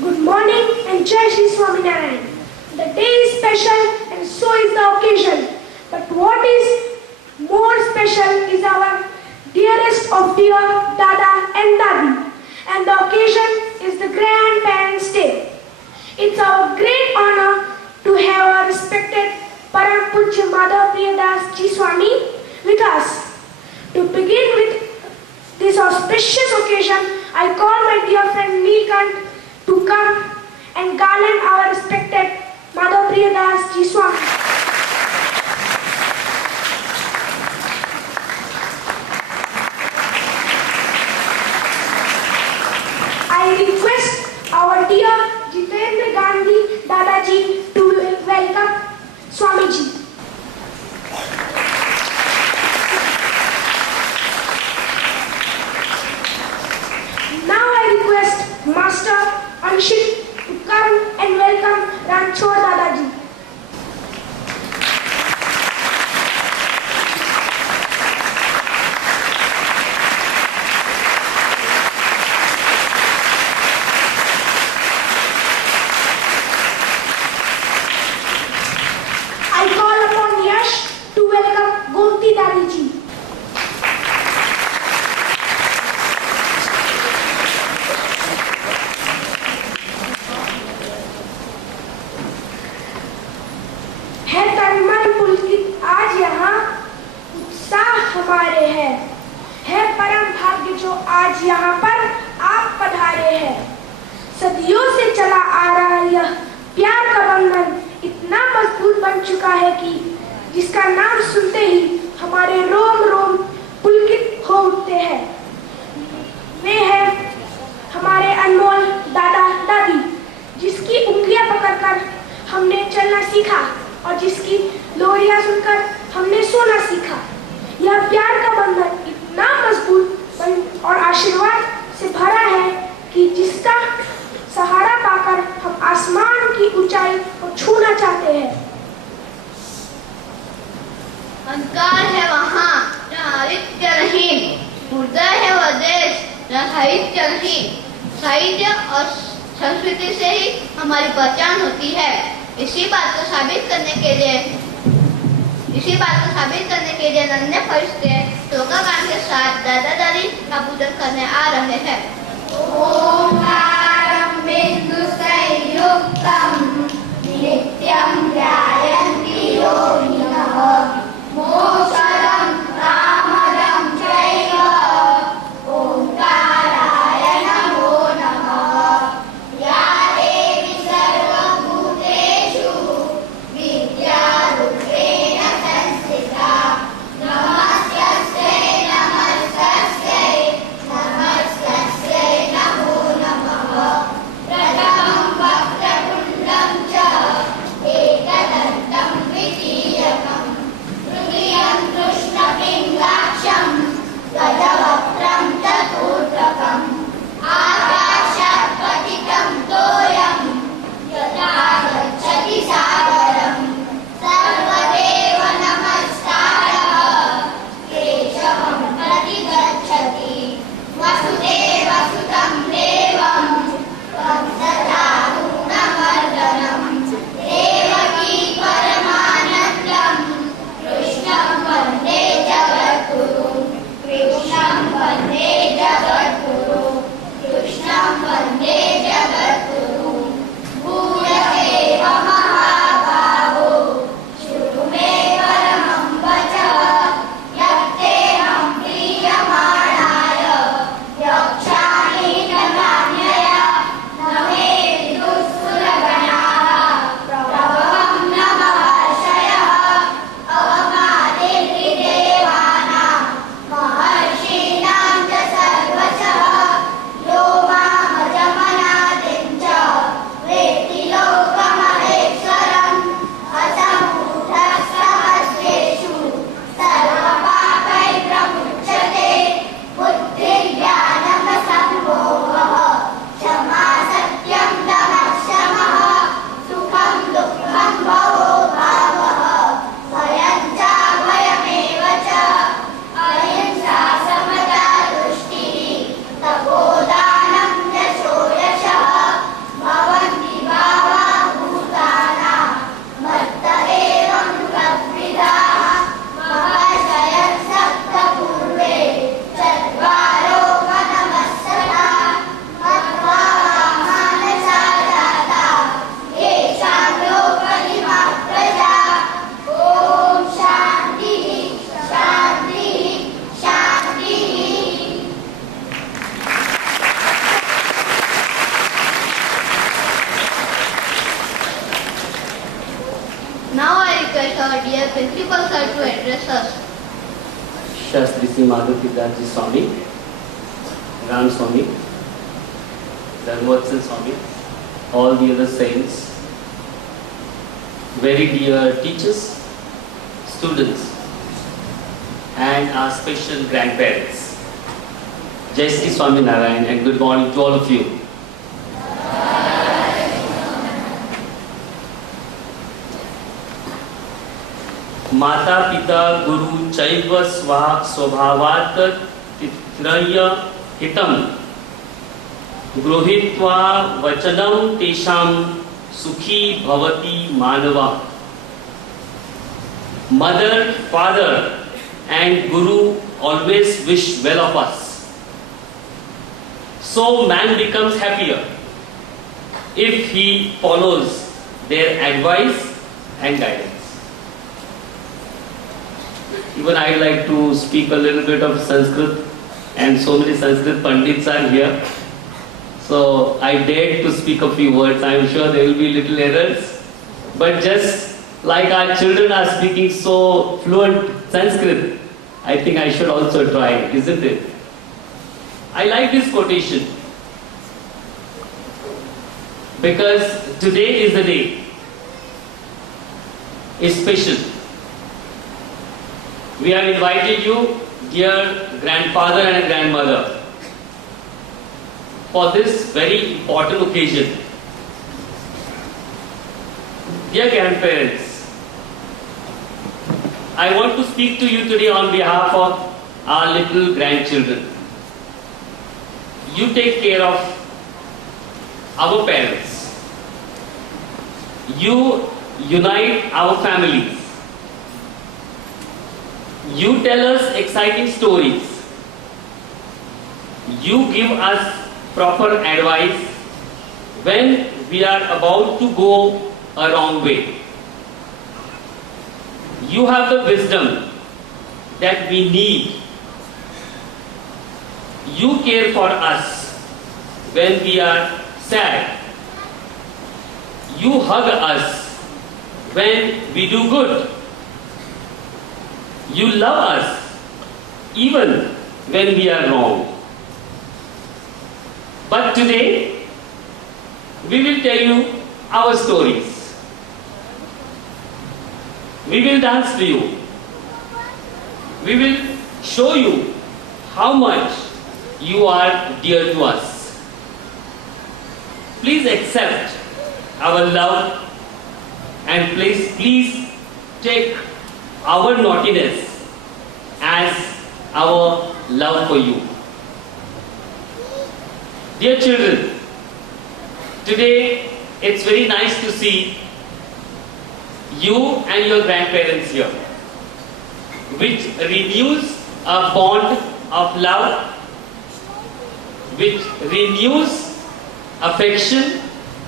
Good morning and Jai Shri Swaminarayan. The day is special and so is the occasion. But what is more special is our dearest of dear Dada and Dadi. And the occasion is the Grandparents' Day. It's our great honor to have our respected Param Pujya Madhav Priyadas Ji Swami with us. To begin with this auspicious occasion, I call my dear friend Neelkant to come and garland our respected Madhav Priyadas Ji Swami. I request our dear Jitendra Gandhi Dadaji to welcome Swamiji. Now I request Master Anshit to come and welcome Ranchor Dadaji. I call upon Yash to welcome Gomti Dadiji. है तन्मय पुलकित आज यहाँ उत्साह हमारे है परम भाग्य जो आज यहाँ पर आप पधारे हैं। सदियों से चला आ रहा यह प्यार का बंधन इतना मजबूत बन चुका है कि जिसका नाम सुनते ही हमारे रोम रोम पुलकित हो उठते हैं। वे हैं हमारे अनमोल दादा दादी, जिसकी उंगलियां पकड़कर हमने चलना सीखा और जिसकी लोरियां सुनकर हमने सोना सीखा। यह प्यार का बंधन इतना मजबूत और आशीर्वाद से भरा है कि जिसका सहारा पाकर हम आसमान की ऊंचाई को छूना चाहते हैं। अंधकार है वहाँ जहाँ आदित्य नहीं, मुर्दा है वह देश जहाँ साहित्य नहीं। साहित्य और संस्कृति से ही हमारी पहचान होती है। इसी बात को साबित करने के लिए नन्हे फरिश्ते टोका गान के साथ दादा दादी का पूजन करने आ रहे हैं। ओंकारं बिन्दुसंयुक्तं नित्यं ध्यायन्ति योगिनः मोक्षदं कामदं चैव ओंकाराय नमो नमः। या देवी सर्वभूतेषु विद्यारूपेण संस्थिता नमस्तस्यै नमो नमः। प्रथमं वक्रतुण्डं च एकदन्तं द्वितीयकं predecessors. Shastri Sri Madhav Swami, Ram Swami, Dharmavatsal Swami, all the other saints, very dear teachers, students, and our special grandparents. Jai Sri Swami Narayan, and good morning to all of you. माता पिता गुरु चैव स्वभावात् तित्रय हितम गृहीत्वा वचनं तेषां सुखी भवति मानवा. Mother, father and guru always wish well of us. So man becomes happier if he follows their advice and guidance. Even I would like to speak a little bit of Sanskrit, and so many Sanskrit Pandits are here. So I dared to speak a few words. I am sure there will be little errors. But just like our children are speaking so fluent Sanskrit, I think I should also try, isn't it? I like this quotation because today is the day. It's special. We have invited you, dear grandfather and grandmother, for this very important occasion. Dear grandparents, I want to speak to you today on behalf of our little grandchildren. You take care of our parents. You unite our families. You tell us exciting stories. You give us proper advice when we are about to go a wrong way. You have the wisdom that we need. You care for us when we are sad. You hug us when we do good. You love us even when we are wrong. But today, we will tell you our stories. We will dance to you. We will show you how much you are dear to us. Please accept our love and please take our naughtiness as our love for you. Dear children, today it's very nice to see you and your grandparents here, which renews a bond of love, which renews affection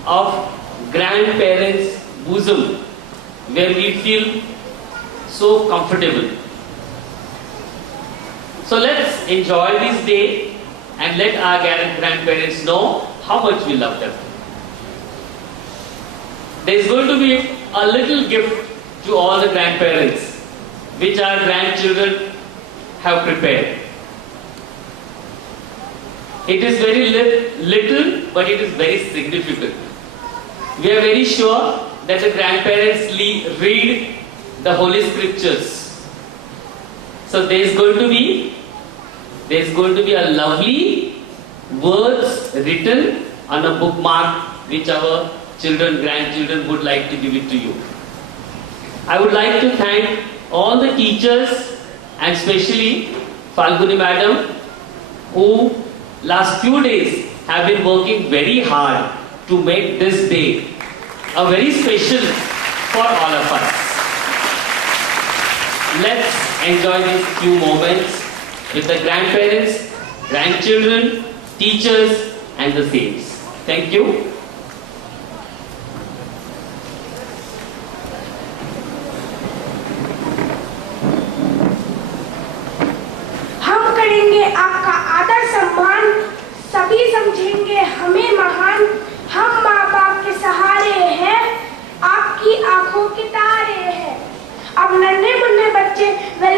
of grandparents' bosom, where we feel so comfortable. So let's enjoy this day and let our grandparents know how much we love them. There is going to be a little gift to all the grandparents, which our grandchildren have prepared. It is very little, but it is very significant. We are very sure that the grandparents read the Holy Scriptures. So there is going to be a lovely words written on a bookmark which our grandchildren would like to give it to you. I would like to thank all the teachers and especially Falguni Madam, who last few days have been working very hard to make this day a very special for all of us. Let's enjoy these few moments with the grandparents, grandchildren, teachers and the saints. Thank you. हम करेंगे आपका आदर सम्मान, सभी समझेंगे हमें महान। हम माँ बाप के सहारे हैं, आपकी आंखों के तारे हैं। अब नन्हे मुन्ने बच्चे व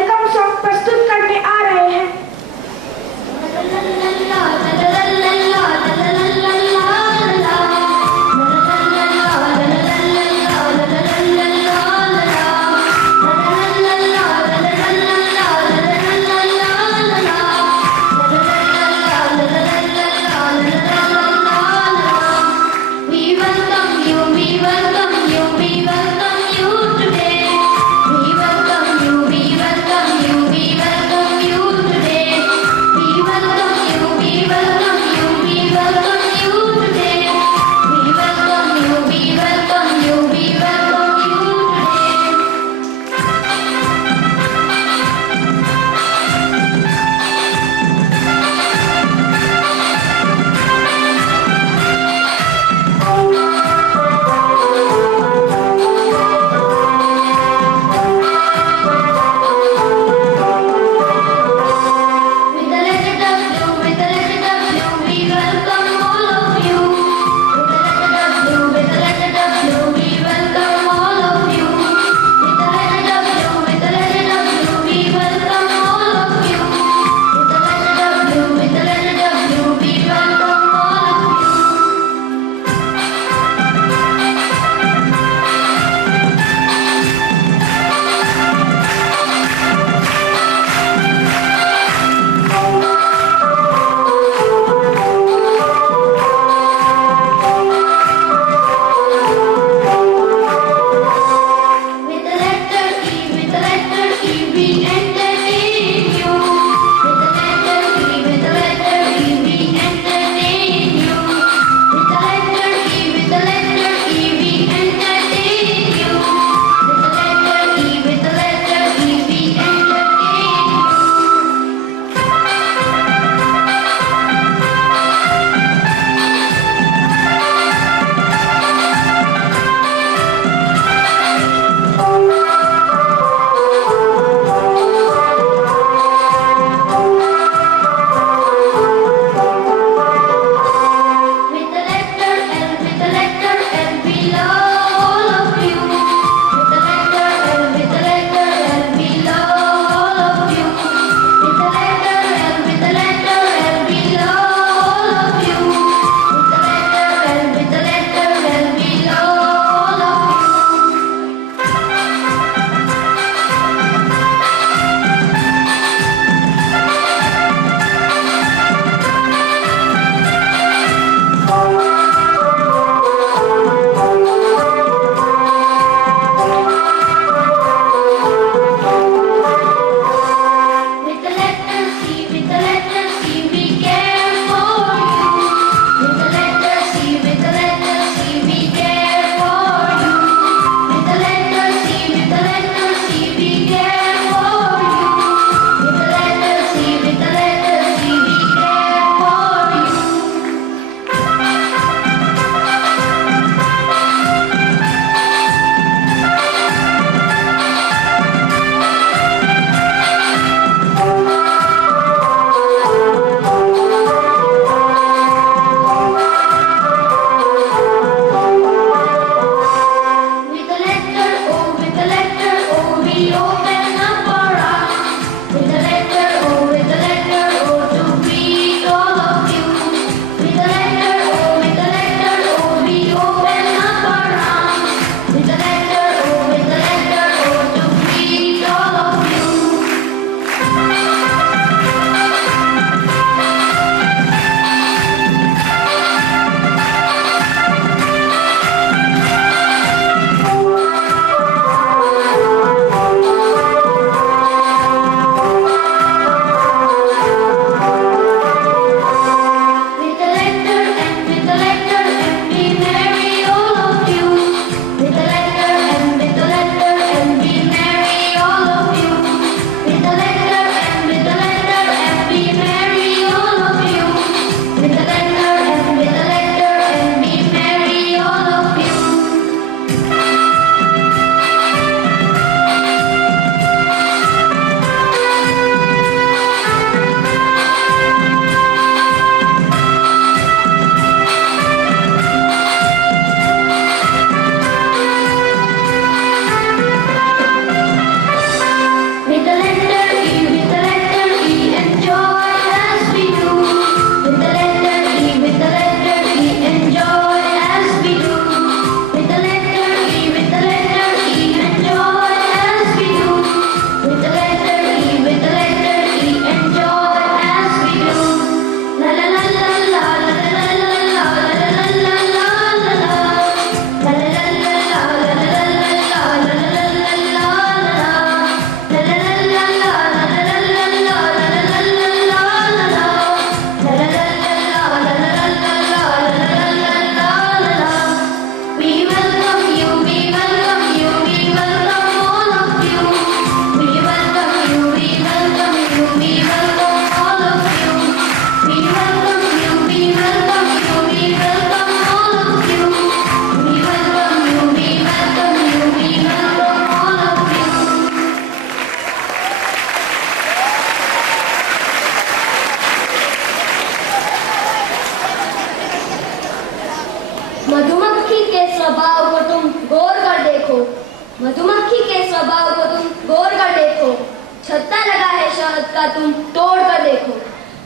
शहद का तुम तोड़ कर देखो,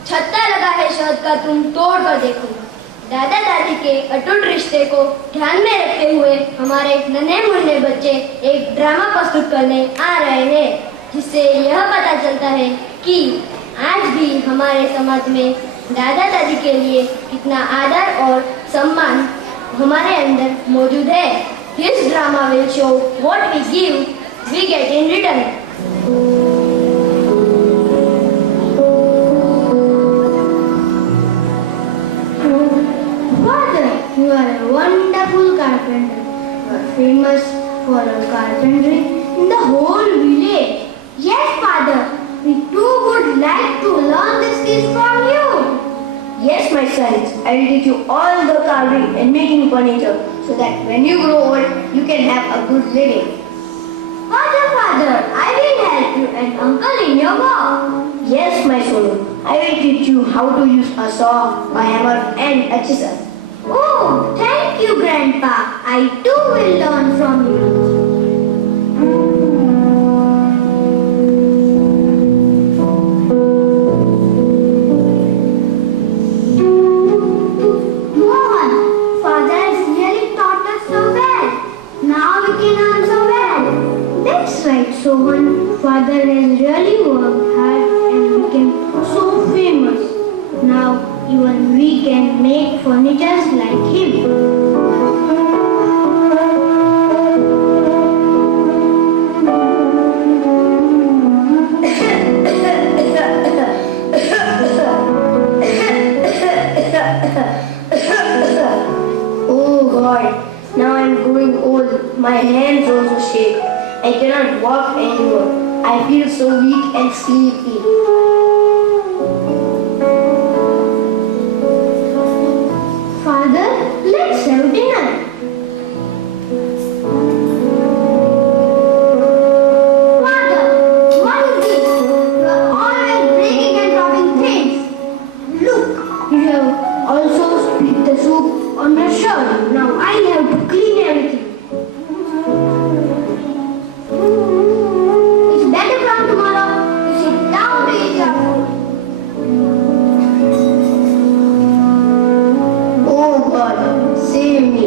छत्ता लगा है शहद का तुम तोड़ कर देखो। दादा दादी के अटूट रिश्ते को ध्यान में रखते हुए हमारे नन्हे मुन्ने बच्चे एक ड्रामा प्रस्तुत करने आ रहे हैं, जिससे यह पता चलता है कि आज भी हमारे समाज में दादा दादी के लिए कितना आदर और सम्मान हमारे अंदर मौजूद है। This drama will show what we give, we get in return. You are a wonderful carpenter. You are famous for your carpentry in the whole village. Yes, father. We too would like to learn the skills from you. Yes, my sons, I will teach you all the carving and making furniture so that when you grow old, you can have a good living. Father, I will help you and uncle in your work. Yes, my son, I will teach you how to use a saw, a hammer and a chisel. Oh, thank you, Grandpa. I too will learn from you. Mohan, Father has really taught us so well. Now we can learn so well. That's right, Sohan. Father has really worked hard and became so famous. Now even we can make furniture like him. Oh God, now I'm growing old. My hands also shake. I cannot walk anymore. I feel so weak and sleepy. Father, let's have dinner. Father, what is this? You are always breaking and dropping things. Look, you have also spilled the soup on your shirt. Now I have to clean everything. It's better from tomorrow to sit down to eat your food. Oh God, save me.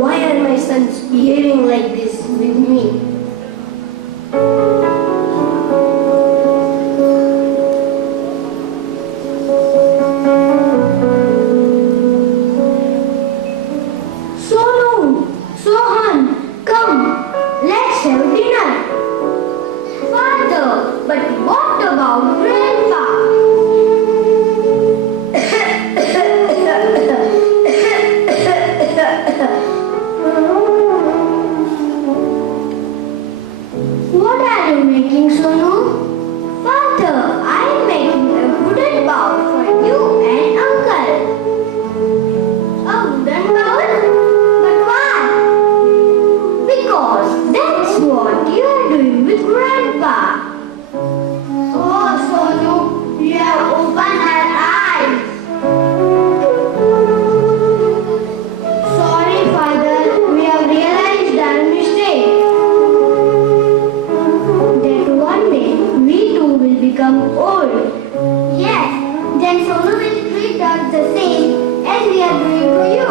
Why are my sons behaving like this with me? Sonu, Sohan, come, let's have dinner. Father, but what about Grandpa? What are you making, Sonu? Father, I am making a wooden bowl for you and uncle. A wooden bowl? But why? Because that's what you are doing with Grandpa. Oh, Sonu, you have opened our eyes. Sorry, Father, we have realized our mistake. That one day we too will become old. Yes, then Sonu will treat us the same as we are doing to you.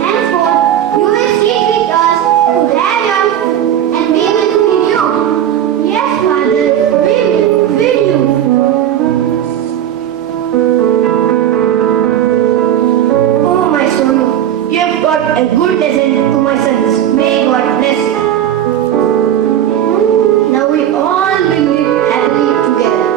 Henceforth, you will sit with us to have your food and we will feed you. Yes, Father, we will feed you. Oh my son, you have got a good lesson to my sons. May God bless you. Now we all will live happily together.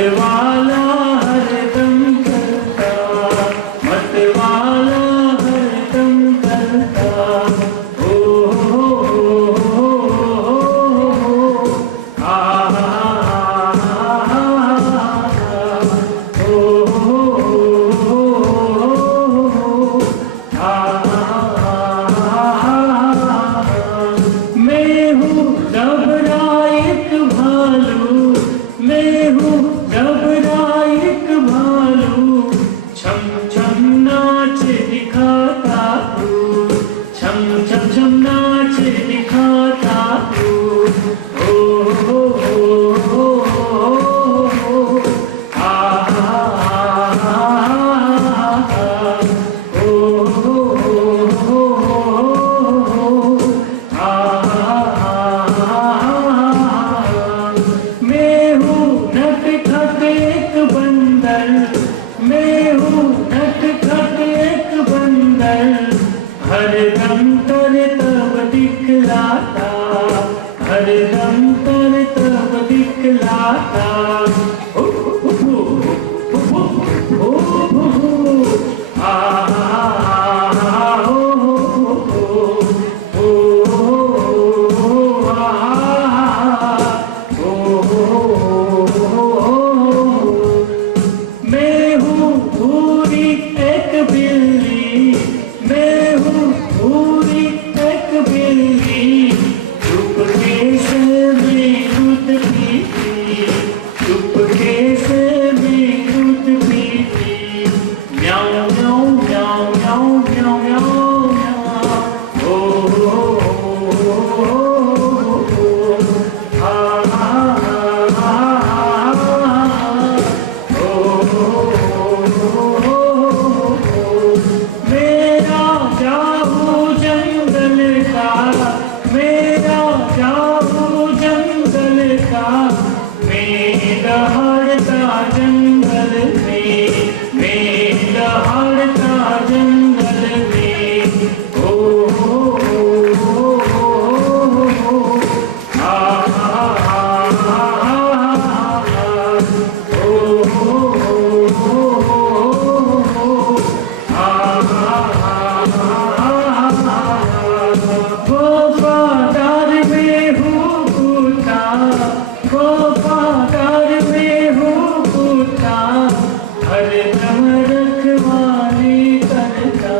मतवाला हरदम करता, मतवाला हरदम करता। ओ हो आ ओ मैं हूँ घबरा एक भालू, मैं हूँ घबरा एक भालू, छम छम नाच दिखाता हूँ, छम छम छम नाच दिखाता हूँ। ओ हो आ ओ मैं हूँ नटखट एक बंदर, मैं हूँ नटखट एक बंदर, हरदम तर तब दिखलाता, हरदम तर तब दिखलाता। ओ आ मैं हूँ भूरी एक बिल्ली, मैं हूँ भूरी एक बिल्ली, चुपके से मैं दूध पीती, चुपके से मैं दूध पीती। म्याऊं म्याऊं म्याऊं म्याऊं म्याऊं म्याऊं म्याऊं। ओ आ मेरा जाहू जंगल का, मेरा जाहू जंगल का, मैं दहाड़ता जंगल में, मैं दहाड़ता जंगल में। ओ आ वफादार में हूँ कुत्ता, वफादार में हूँ कुत्ता, हरदम रखवाली करता,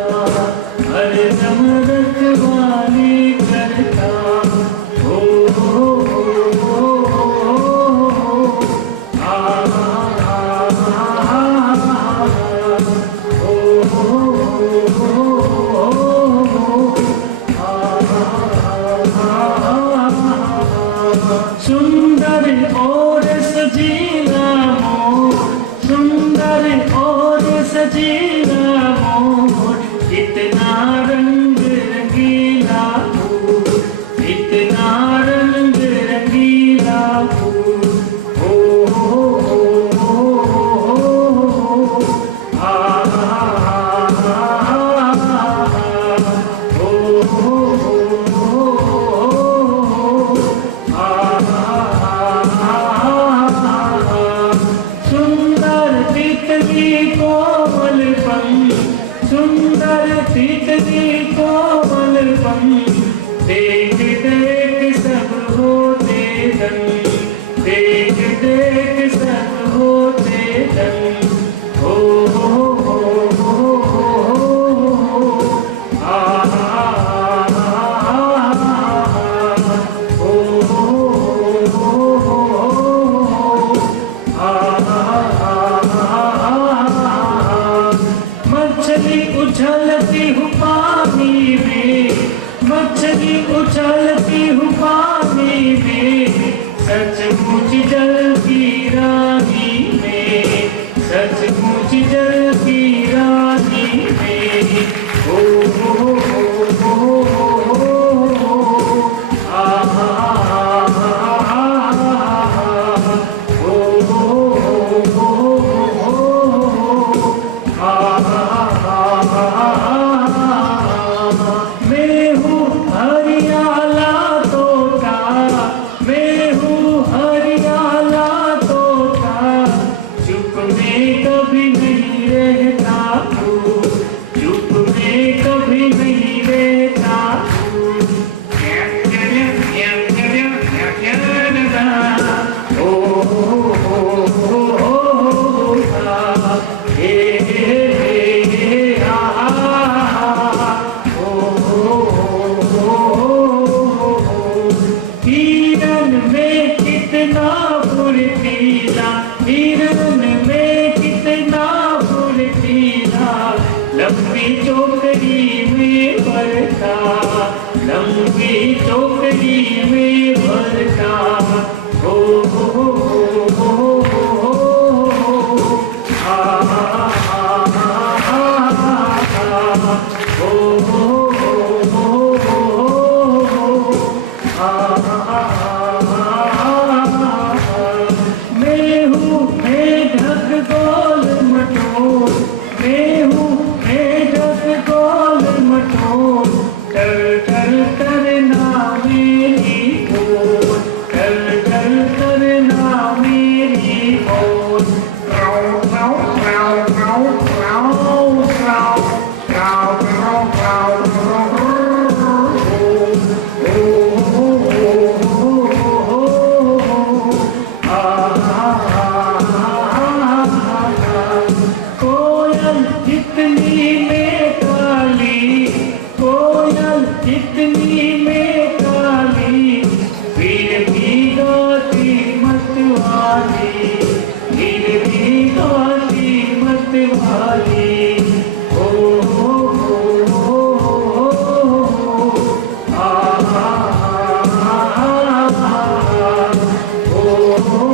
हरदम रखवाली करता। ओ आ सुंदर और सजीला मोर, सुंदर और सजीला मोर, इतना रंग रंगीला फूल, इतना रंग रंगीला फूल। ओ आ सुंदर तितली कोमल पंख, सुंदर तितली कोमल पंख, देख देख सब होते दंग, देख देख सब होते दंग। ओ आ मछली उछलती हूँ पानी में, मछली उछलती हूँ पानी में, सचमुच जल की रानी में, सचमुच जल की रानी में। ओ आ मैं हूँ हरियाला तोता, मैं हूँ हरियाला तोता, फुर्तीला, हिरन में कितना फुर्तीला, लंबी चौकड़ी में भरता, लंबी चौकड़ी में भरता। ओ हो हो हो हो हो, आ ओ हो हो हो, मैं हूँ मैं ढक गोल मटोल, मैं हूँ मैं ढक गोल मटोल, कर कर करना मेरी बोल, कर कर करना मेरी बोल। कोयल जितनी में काली, कोयल जितनी में काली, फिर भी गाती मतवाली, फिर भी गाती मतवाली। ओ हो हो हो, आ ओ हो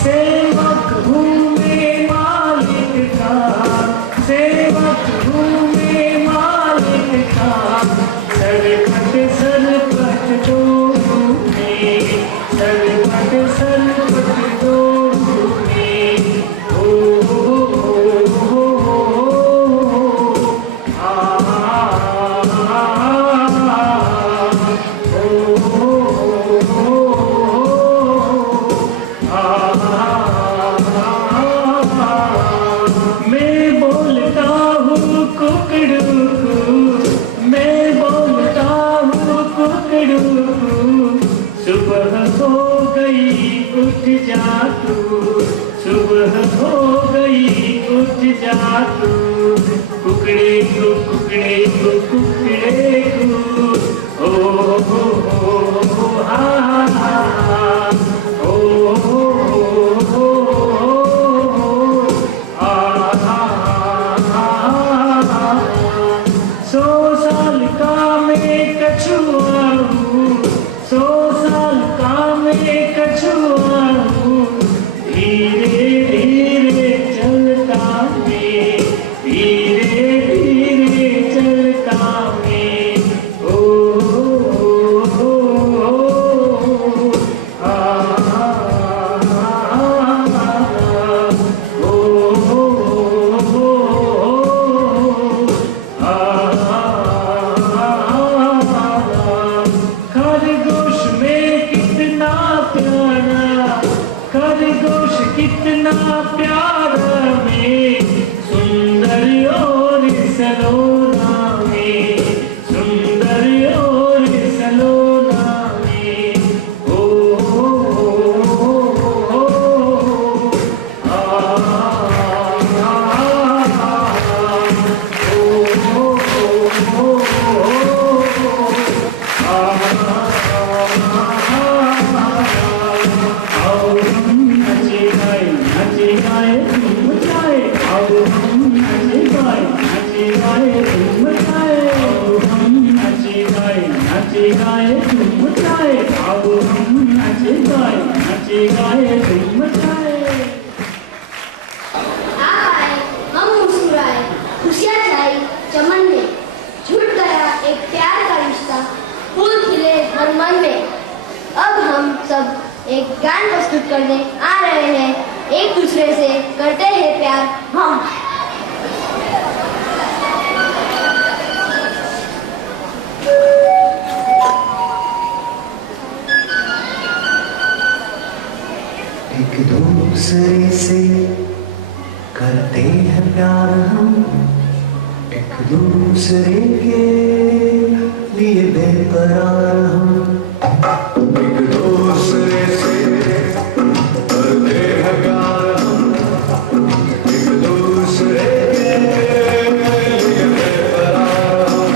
सेवक हूँ मैं मालिक का, सेवक हूँ मैं मालिक का, सरपट सरपट दूंगी, सरपट सरपट दूंगी। ओ हो हो हो, आ ओ हो हो, मैं बोलता हूँ कुकड़ू को, मैं बोलता हूँ कुकड़ू को, सुबह हो गई उठ जा तू, सुबह हो गई उठ जा तू। कुकड़े को कुकड़े को कुकड़े को, ओ हो हो हा हा, ओ हो हो आ हा। 100 साल का मैं कछुआ हूँ, 100 साल का मैं कछुआ हूँ, धीरे धीरे चलता मैं, धीरे धीरे चलता मैं। ओ हो हो, आ ओ हो खरगोश में कितना प्यारा, खरगोश कितना प्यारा में, सुंदर और सलोना में, सुंदर और सलोना में। ओ हो हो, आ ओ हो आओ हम नचे गाए धूम मचाए, आओ हम नचे गाए धूम मचाए, आओ हम नचे गाए धूम मचाए, आओ हम नचे गाए धूम मचाए। आए हम मुस्कुराए, खुशियाँ छाई चमन में, छूट गया एक प्यार का रिश्ता, फूल खिले हर मन में। अब हम सब एक गान प्रस्तुत करने आ रहे हैं, एक दूसरे से करते हैं प्यार हम। एक दूसरे से करते हैं प्यार हम, एक दूसरे के लिए बेकरार हम, एक दूसरे से करते हैं प्यार हम, एक दूसरे के लिए बेकरार हम।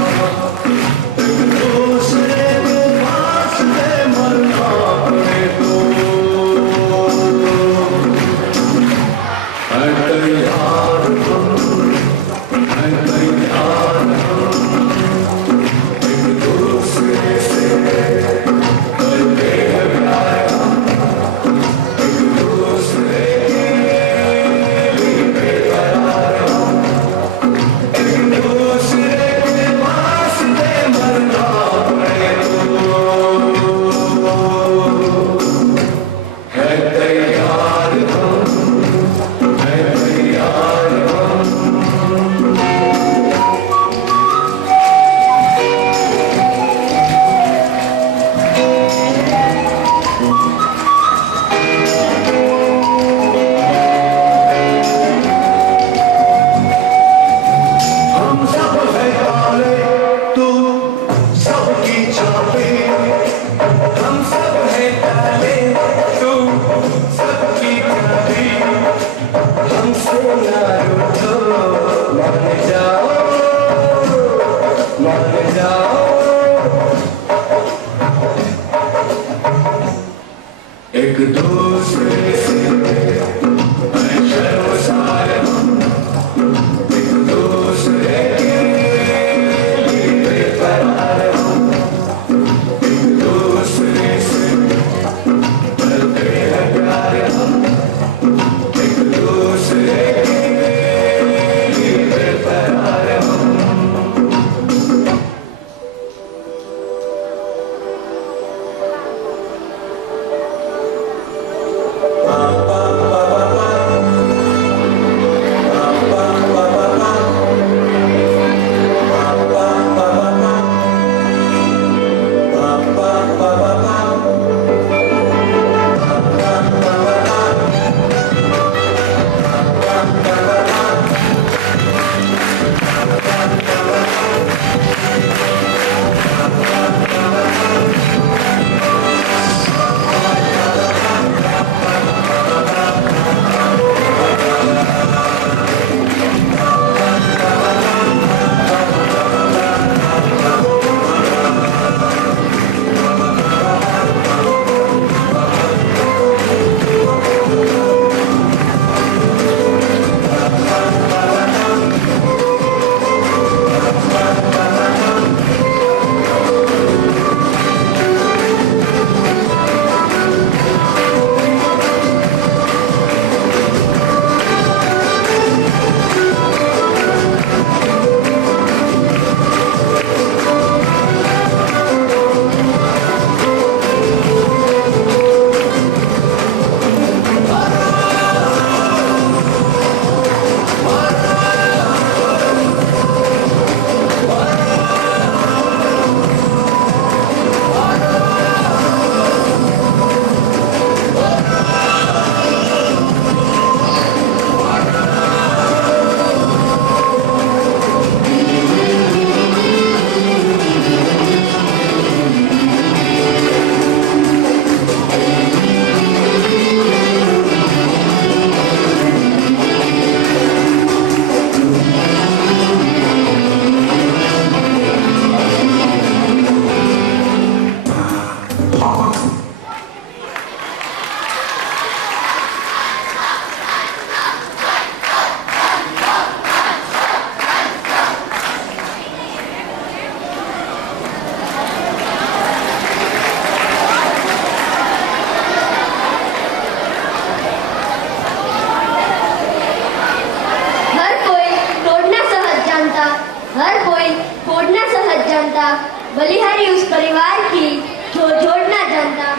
बलिहारी उस परिवार की जो जोड़ना जानता।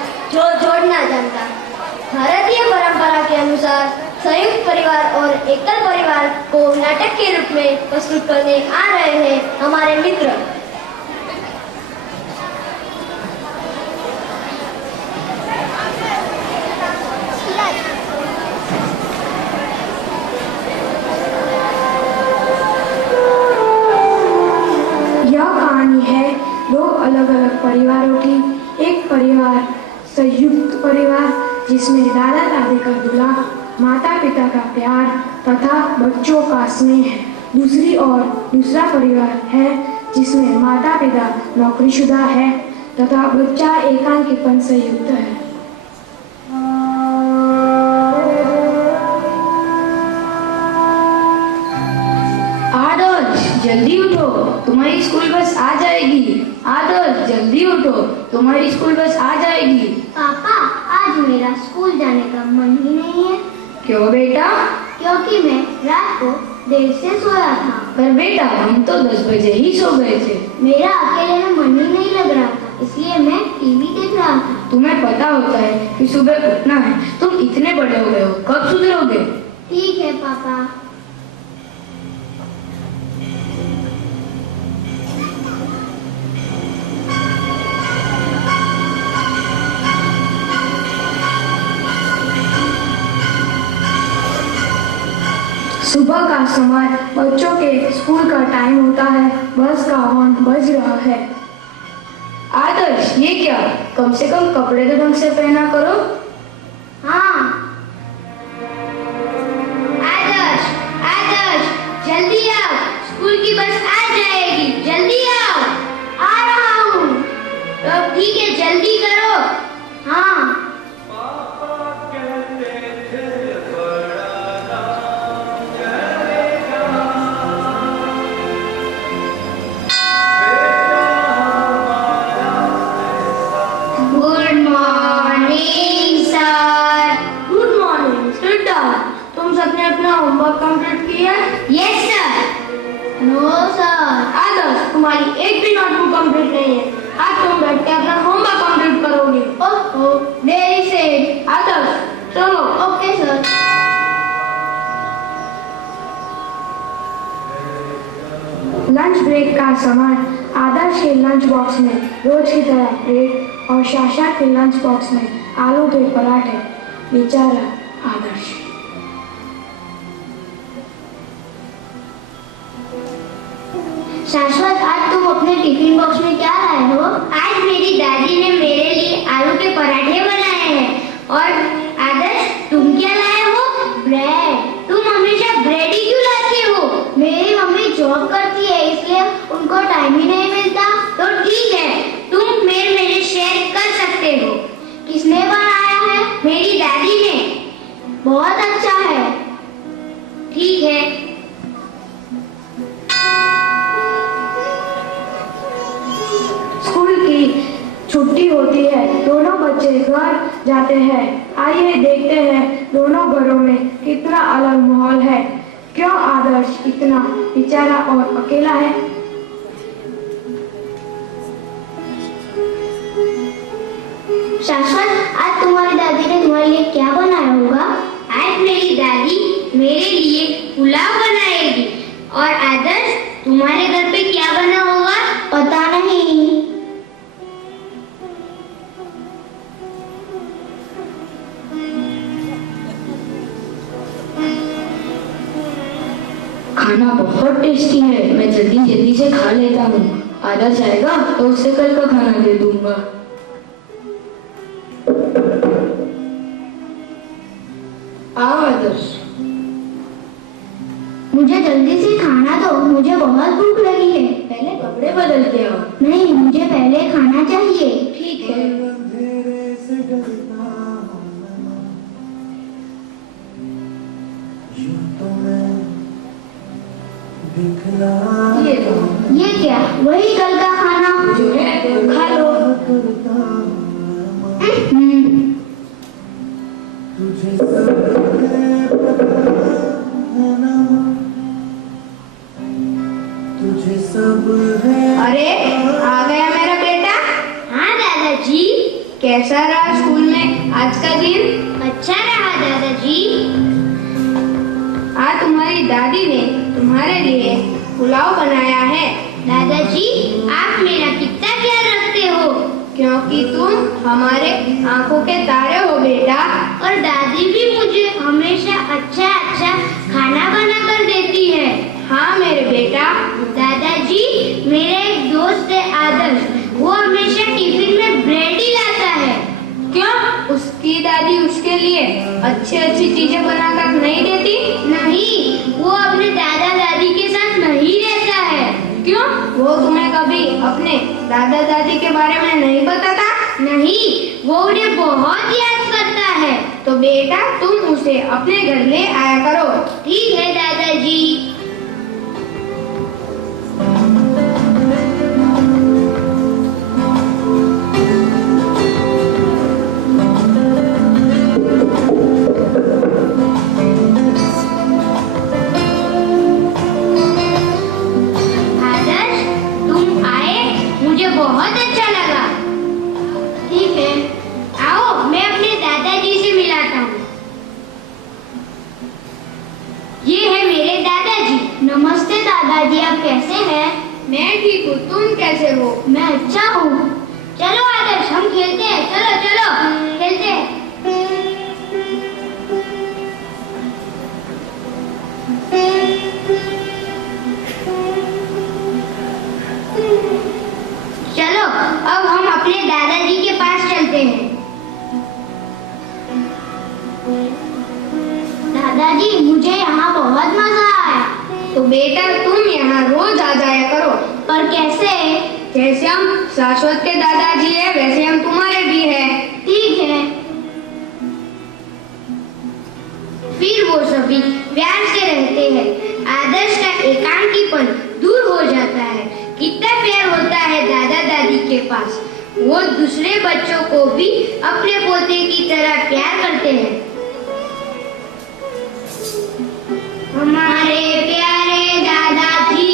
भारतीय परंपरा के अनुसार संयुक्त परिवार और एकल परिवार को नाटक के रूप में प्रस्तुत करने आ रहे हैं हमारे मित्र। यह कहानी है दो अलग अलग परिवारों की। एक परिवार संयुक्त परिवार जिसमें दादा दादी का दुलार, माता पिता का प्यार तथा बच्चों का स्नेह है। दूसरा परिवार है जिसमें माता पिता नौकरीशुदा है तथा बच्चा एकांकीपन से युक्त है। आदर्श जल्दी उठो, तुम्हारी स्कूल बस आ जाएगी। आदर्श जल्दी उठो, तुम्हारी स्कूल बस आ जाएगी। पापा, आज मेरा स्कूल जाने का मन ही नहीं है। क्यों बेटा? क्योंकि मैं रात को देर से सोया था। पर बेटा हम तो 10 बजे ही सो गए थे। मेरा अकेले में मन ही नहीं लग रहा था, इसलिए मैं टीवी देख रहा था। तुम्हें पता होता है कि सुबह उठना है, तुम इतने बड़े हो गए हो, कब सुधरोगे? ठीक है पापा। सुबह का समय बच्चों के स्कूल का टाइम होता है। बस का हॉर्न बज रहा है। आदर्श ये क्या? कम से कम कपड़े तो ढंग से पहना करो। हाँ। आदर्श, आदर्श जल्दी आओ, स्कूल की बस आ जाएगी, जल्दी आओ। आ रहा हूँ। तो ठीक है, जल्दी करो। हाँ। होमवर्क कंप्लीट किया? Yes sir. No sir. Adarsh, तुम्हारी एक भी नोटबुक कंप्लीट नहीं है। आज तुम बैठ के अपना होमवर्क कंप्लीट करोगे। ओहो, वेरी सैड। आदर्श चलो। Okay sir. लंच ब्रेक का समय। आदर्श के लंच बॉक्स में रोज की तरह ब्रेड और शाशा के लंच बॉक्स में आलू के पराठे। बेचारा आदर्श। शाश्वत, आज तुम अपने टिफिन बॉक्स में क्या लाए हो? आज मेरी दादी ने मेरे लिए आलू के पराठे बनाए हैं। और आदर्श, तुम क्या लाए हो? ब्रेड। तुम हमेशा ब्रेड ही क्यों लाते हो? मेरी मम्मी जॉब करती है, इसलिए उनको टाइम ही नहीं मिलता। तो ठीक है, तुम मेरे शेयर कर सकते हो। किसने बनाया है? मेरी दादी ने। बहुत अच्छा है। ठीक है। स्कूल की छुट्टी होती है, दोनों बच्चे घर जाते हैं। आइए देखते हैं दोनों घरों में कितना अलग माहौल है। क्यों आदर्श इतना बेचारा और अकेला है? शाश्वत, आज तुम्हारी दादी ने तुम्हारे लिए क्या बनाया होगा? आज मेरी दादी मेरे लिए पुलाव बनाएगी। और आदर्श, तुम्हारे घर पे क्या बना होगा? पता नहीं। खाना बहुत टेस्टी है, मैं जल्दी जल्दी से खा लेता हूँ। आदर्श आएगा तो उसे कल का खाना दे दूंगा। आओ आदर्श। मुझे जल्दी से खाना दो, मुझे बहुत भूख लगी है। पहले कपड़े बदल के आओ। नहीं, मुझे पहले खाना चाहिए। ठीक है। ये क्या? वही कल का खाना जो है खा लो। अरे आ गया मेरा कैसा रहा स्कूल में आज का दिन? अच्छा रहा दादाजी। आज तुम्हारी दादी ने तुम्हारे लिए पुलाव बनाया है। दादाजी आप मेरा कितना ख्याल रखते हो। क्योंकि तुम हमारे आंखों के तारे हो बेटा। और दादी भी मुझे हमेशा अच्छा अच्छा खाना बना कर देती है। हाँ मेरे बेटा। दादाजी मेरा एक दोस्त है आदर्श, वो हमेशा टिफिन में ब्रेड ही लाता है। क्यों? उसकी दादी उसके लिए अच्छी अच्छी चीजें बनाकर नहीं देती? नहीं, वो अपने दादा दादी के साथ नहीं रहता है। क्यों? वो तुम्हें कभी अपने दादा दादी के बारे में नहीं बताता? नहीं, वो उन्हें बहुत याद करता है। तो बेटा तुम उसे अपने घर ले आया करो। ठीक है दादाजी। बहुत अच्छा लगा। ठीक है, आओ मैं अपने दादाजी से मिलाता हूँ। ये है मेरे दादाजी। नमस्ते दादाजी, आप कैसे हैं? मैं ठीक हूँ, तुम कैसे हो? मैं अच्छा हूँ। चलो आदर्श हम खेलते हैं। चलो चलो खेलते हैं। चलो अब हम अपने दादाजी के पास चलते हैं। दादाजी मुझे यहाँ बहुत मजा आया। तो बेटा तुम यहाँ रोज आ जाया करो। पर कैसे? जैसे हम शाश्वत के दादाजी है वैसे हम तुम्हारे भी हैं। ठीक है। फिर वो सभी प्यार से रहते हैं। आदर्श का एकांकीपन दूर हो जाता है। कितना प्यार होता है दादा दादी के पास। वो दूसरे बच्चों को भी अपने पोते की तरह प्यार करते हैं। हमारे प्यारे दादाजी।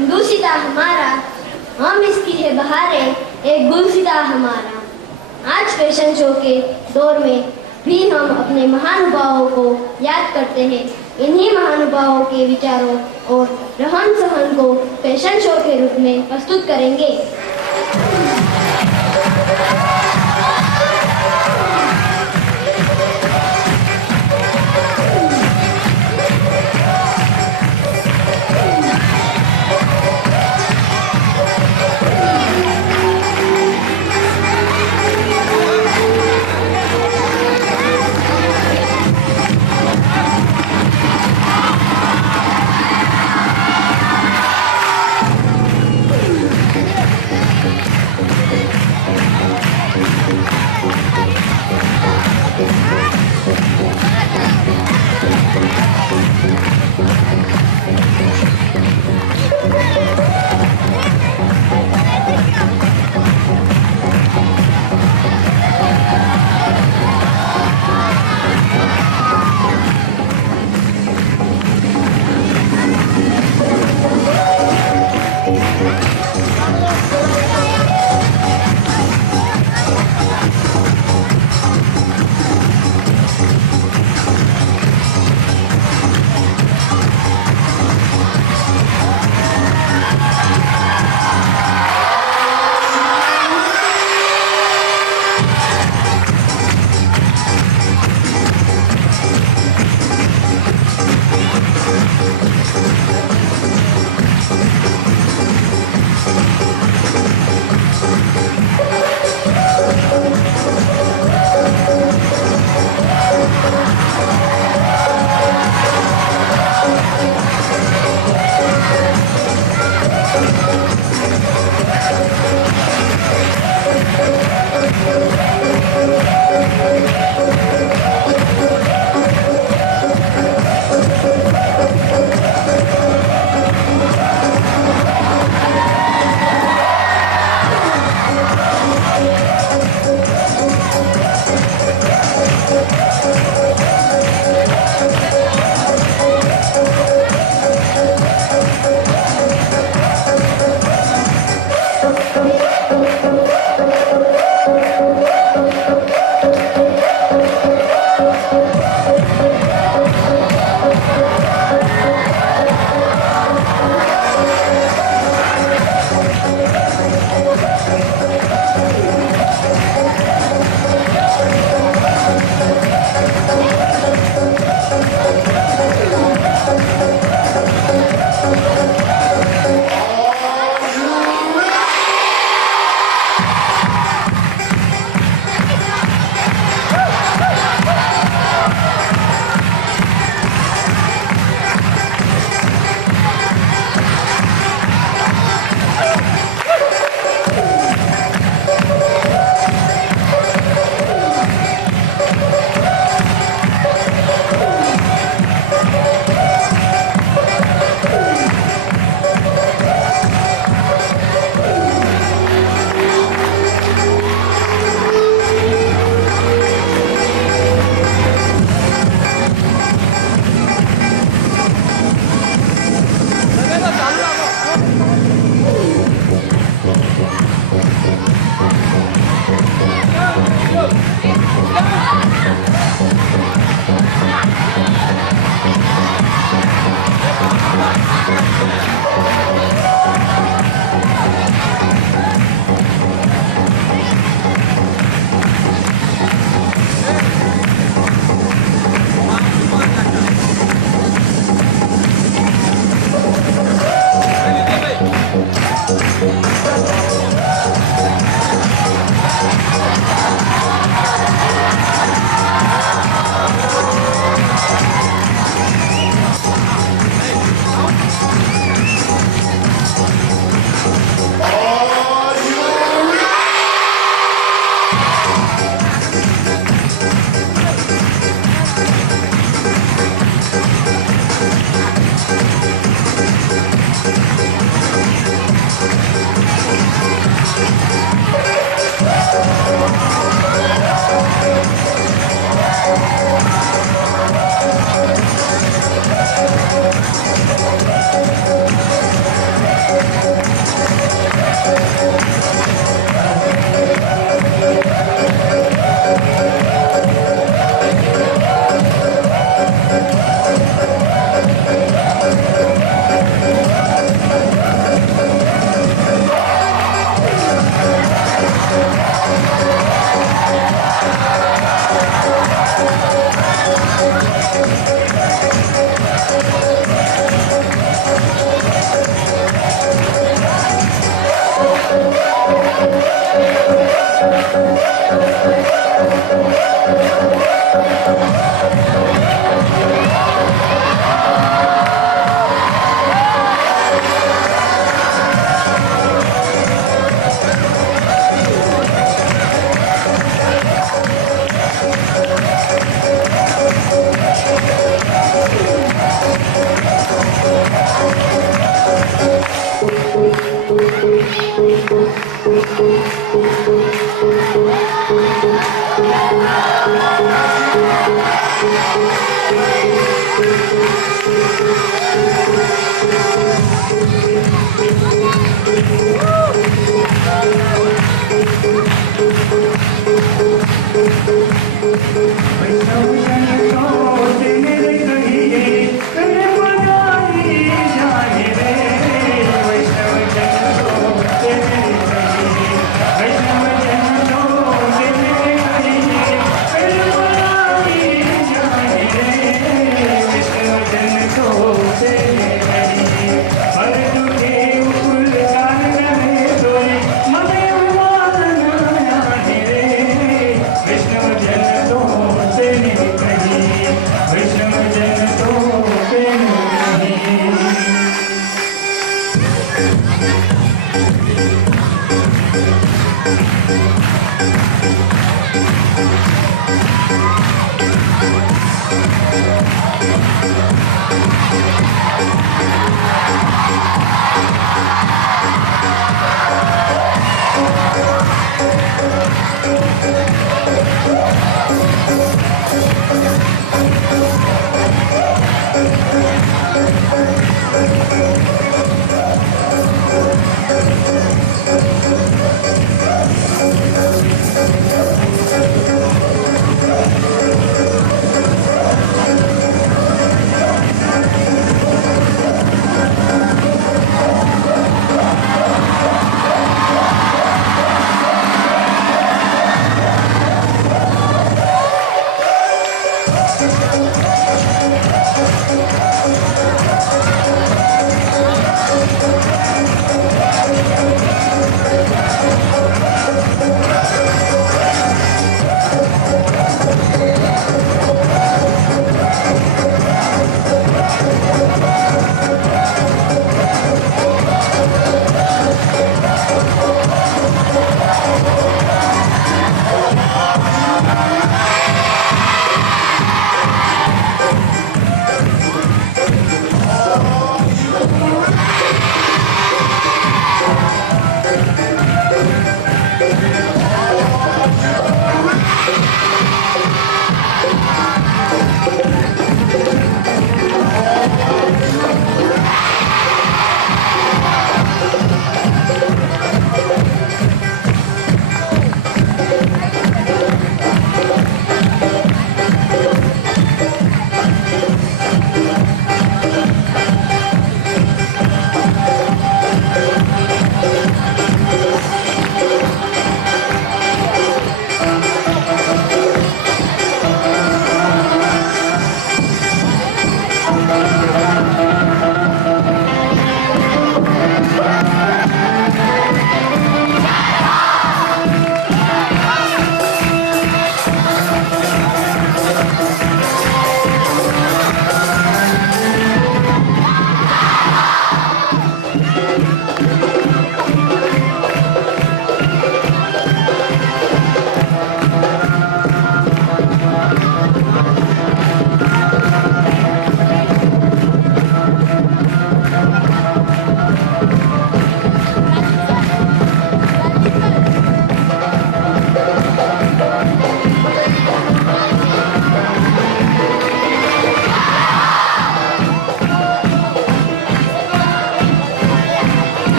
हिंदुसिता हमारा, हम इसकी है बहारें, एक गुलसिता हमारा। आज फैशन शो के दौर में भी हम अपने महानुभावों को याद करते हैं। इन्हीं महानुभावों के विचारों और रहन सहन को फैशन शो के रूप में प्रस्तुत करेंगे।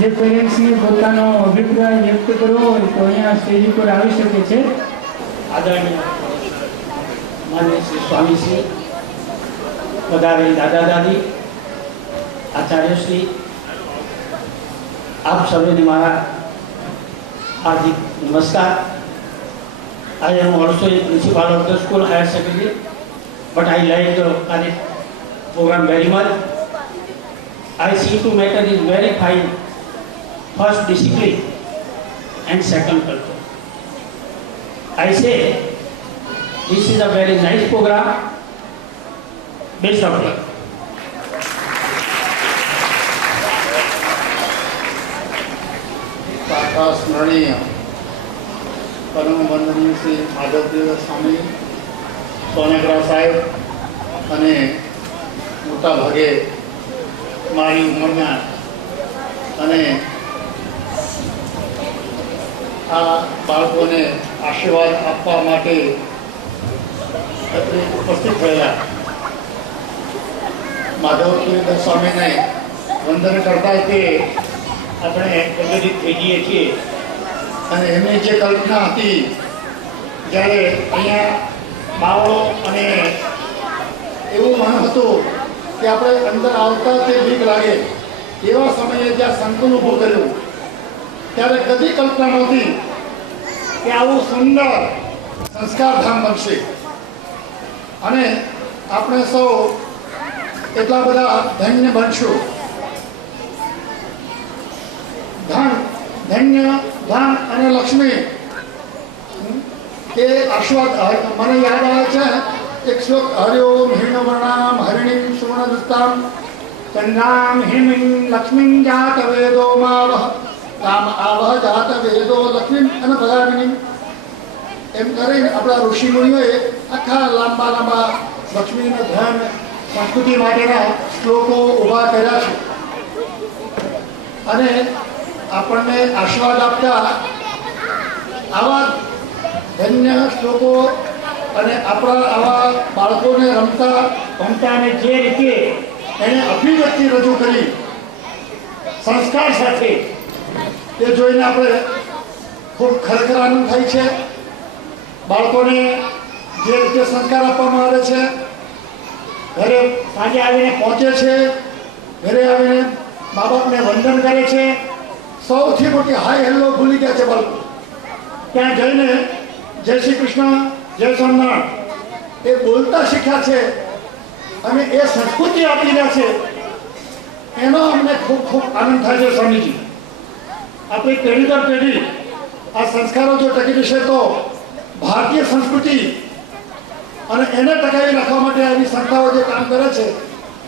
જે પેરેન્ટ્સને પોતાનો અભિપ્રાય વ્યક્ત કરવો હોય તો અહીંયા સ્ટેજ ઉપર આવી શકે છે. આદરણીય માનનીય શ્રી સ્વામીશ્રી, પધારેલ દાદા દાદી, આચાર્યશ્રી, આપ સૌને મારા હાર્દિક નમસ્કાર. I am also a principal of the school higher secondary, but I like the cadet program very much. I see to matter is very fine. First discipline and second culture. I say this is a very nice program. Best of luck. સ્મરણીય પરમ વંદનીય શ્રી માધવદેવ સ્વામી સોનેગ્રા સાહેબ અને મોટા ભાગે મારી ઉંમરના અને આ બાળકોને આશીર્વાદ આપવા માટે ઉપસ્થિત થયેલા માધવદેવ સ્વામીને વંદન કરતા તે આપણે પ્રગતિત થઈ જઈએ છીએ અને એમની જે કલ્પના હતી જ્યારે અહીંયા બાવળો અને એવું મન હતું કે આપણે અંદર આવતા તે બીક લાગે એવા સમયે જ્યાં સંકુલ ઊભું કર્યું ત્યારે કદી કલ્પના નહોતી કે આવું સુંદર સંસ્કારધામ બનશે અને આપણે સૌ એટલા બધા ધન્ય બનશું. ધન ધન્ય ધન અને લક્ષ્મી એ આશીર્વાદ મને યાદ આવે છે એક શ્લોક હરિઓમ હિરણવર્ણામ હરિણીમ સુવર્ણદુસ્તામ ચંદ્રામ હિમિં લક્ષ્મીં જાત વેદો માવહ કામ આવહ જાત વેદો લક્ષ્મીં અને પદામિની એમ કરીને આપણા ઋષિમુનિઓએ આખા લાંબા લાંબા લક્ષ્મીનું ધન સંસ્કૃતિ માટેના શ્લોકો ઊભા કર્યા છે અને આપણને આશીર્વાદ આપતા આવા ધન્ય શ્લોકો અને આપણા આવા બાળકોને રમતા ભણતા અને જે રીતે એને અભિવ્યક્તિ રજૂ કરી સંસ્કાર સાથે તે જોઈને આપણે ખૂબ ખરેખર આનંદ થાય છે. બાળકોને જે રીતે સંસ્કાર આપવામાં આવે છે, ઘરે સાંજે આવીને પહોંચે છે, ઘરે આવીને મા બાપને વંદન કરે છે, સૌથી મોટી હાય હેલ્લો ભૂલી ગયા છે બાળકો. ત્યાં જઈને જય શ્રી કૃષ્ણ જય સ્વામિનારાયણ એ બોલતા શીખ્યા છે અને એ સંસ્કૃતિ આપી રહ્યા છે. એનો અમને ખૂબ ખૂબ આનંદ થાય છે. સ્વામીજી, આપણી પેઢી દર પેઢી આ સંસ્કારો જો ટકી રહેશે તો ભારતીય સંસ્કૃતિ અને એને ટકાવી રાખવા માટે આવી સંસ્થાઓ જે કામ કરે છે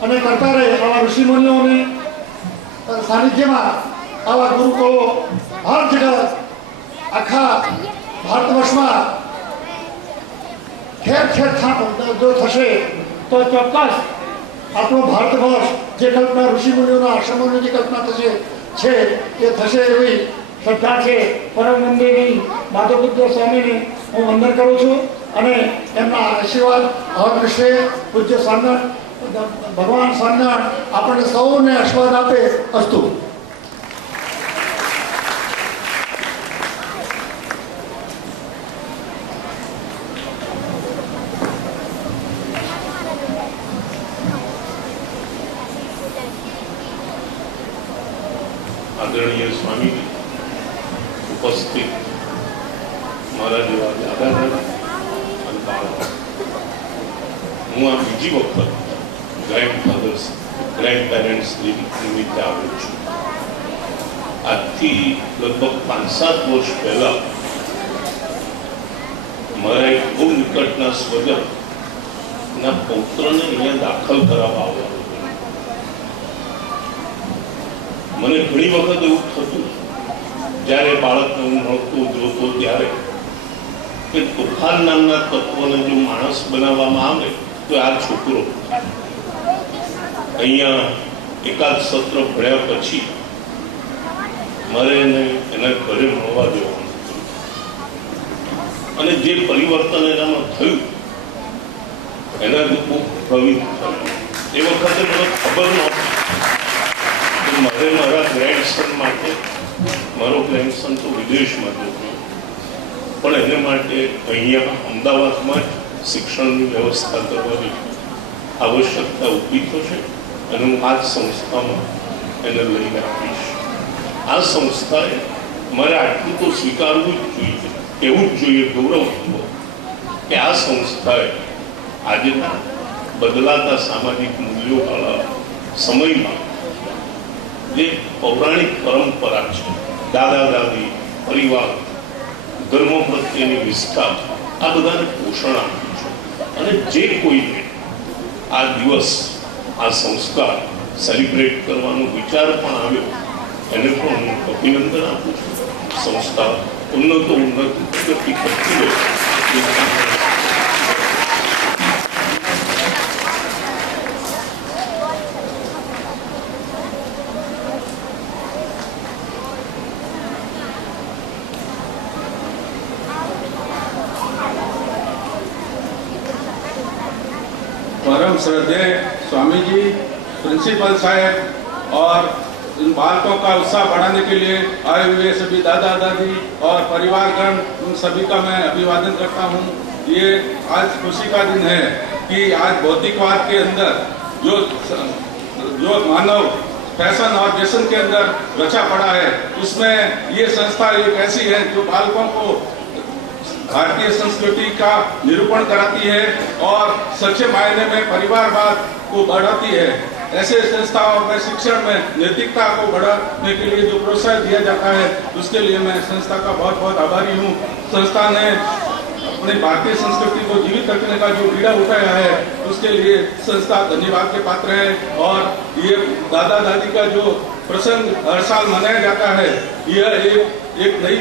અને કરતા રહે, આવા ઋષિમુનિઓની સાનિધ્યમાં આવા ગુરુકુળો હર જગ્યા આખા ભારત વર્ષમાં ઠેર ઠેર જો થશે તો ચોક્કસ આપણો ભારત વર્ષ જે કલ્પના ઋષિમુનિઓના આશ્રમોની જે કલ્પના થશે છે એ થશે એવી શ્રદ્ધા છે. પરમ મંદિરની માધવપુત્ર સ્વામીની હું વંદન કરું છું અને એમના આશીર્વાદ હર વિશે પૂજ્ય સ્વામિનારાયણ ભગવાન સ્વામિનારાયણ આપણને સૌને આશીર્વાદ આપે. અસ્તુ. આદરણીય સ્વામીજી, ઉપસ્થિત મારા જેવા દાદા દાદા અને બાળકો, હું આ બીજી વખત ગ્રેન્ડફાધર્સ ગ્રેન્ડ પેરેન્ટ્સ નિમિત્તે આવ્યો છું. આજથી લગભગ 5-7 વર્ષ પહેલા મારા એક બહુ નિકટના સ્વજનના પૌત્રને અહીંયા દાખલ કરાવવા આવ્યા. મને ઘણી વખત એવું થતું જ્યારે બાળકને હું મળતો જોતો ત્યારે કે તોફાન નામના તત્વને જો માણસ બનાવવામાં આવે તો આ છોકરો અહીંયા એકાદ સત્ર ભણ્યા પછી મારે એને એના ઘરે મળવા જવાનું અને જે પરિવર્તન એનામાં થયું એનાથી ખૂબ પ્રભાવિત થયું. એ વખતે મને ખબર નહોતી મારે મારા ગ્રેન્ડસન માટે, મારો ગ્રેન્ડસન તો વિદેશમાં જતો પણ એને માટે અહીંયા અમદાવાદમાં જ શિક્ષણની વ્યવસ્થા કરવાની આવશ્યકતા ઊભી થશે અને હું આ જ સંસ્થામાં એને લઈને આપીશ. આ સંસ્થાએ મારે આટલું તો સ્વીકારવું જ જોઈએ એવું જ જોઈએ, ગૌરવ થવો કે આ સંસ્થાએ આજના બદલાતા સામાજિક મૂલ્યોવાળા સમયમાં જે પૌરાણિક પરંપરા છે, દાદા દાદી, પરિવાર, ધર્મ પ્રત્યેની નિષ્ઠા, આ બધાને પોષણ આપ્યું છે. અને જે કોઈને આ દિવસ, આ સંસ્કાર સેલિબ્રેટ કરવાનો વિચાર પણ આવ્યો, એને પણ હું અભિનંદન આપું છું. સંસ્થા ઉન્નત પ્રગતિ કરતી રહે. परम श्रद्धेय स्वामी जी, प्रिंसिपल साहब और इन बालकों का उत्साह बढ़ाने के लिए आए हुए सभी दादा दादी और परिवारगण, उन सभी का मैं अभिवादन करता हूँ। ये आज खुशी का दिन है कि आज भौतिकवाद के अंदर जो मानव फैशन और व्यसन के अंदर रचा पड़ा है, उसमें ये संस्था एक ऐसी है जो बालकों को भारतीय संस्कृति का निरूपण कराती है और सच्चे मायने में परिवारवाद को बढ़ाती है। ऐसे संस्थाओं में शिक्षण में नैतिकता को बढ़ाने के लिए जो प्रोत्साहन दिया जाता है, उसके लिए मैं संस्था का बहुत बहुत आभारी हूँ। संस्था ने अपनी भारतीय संस्कृति को जीवित रखने का जो बीड़ा उठाया है, उसके लिए संस्था धन्यवाद के पात्र है। और ये दादा दादी का जो प्रसंग हर साल मनाया जाता है, यह एक नई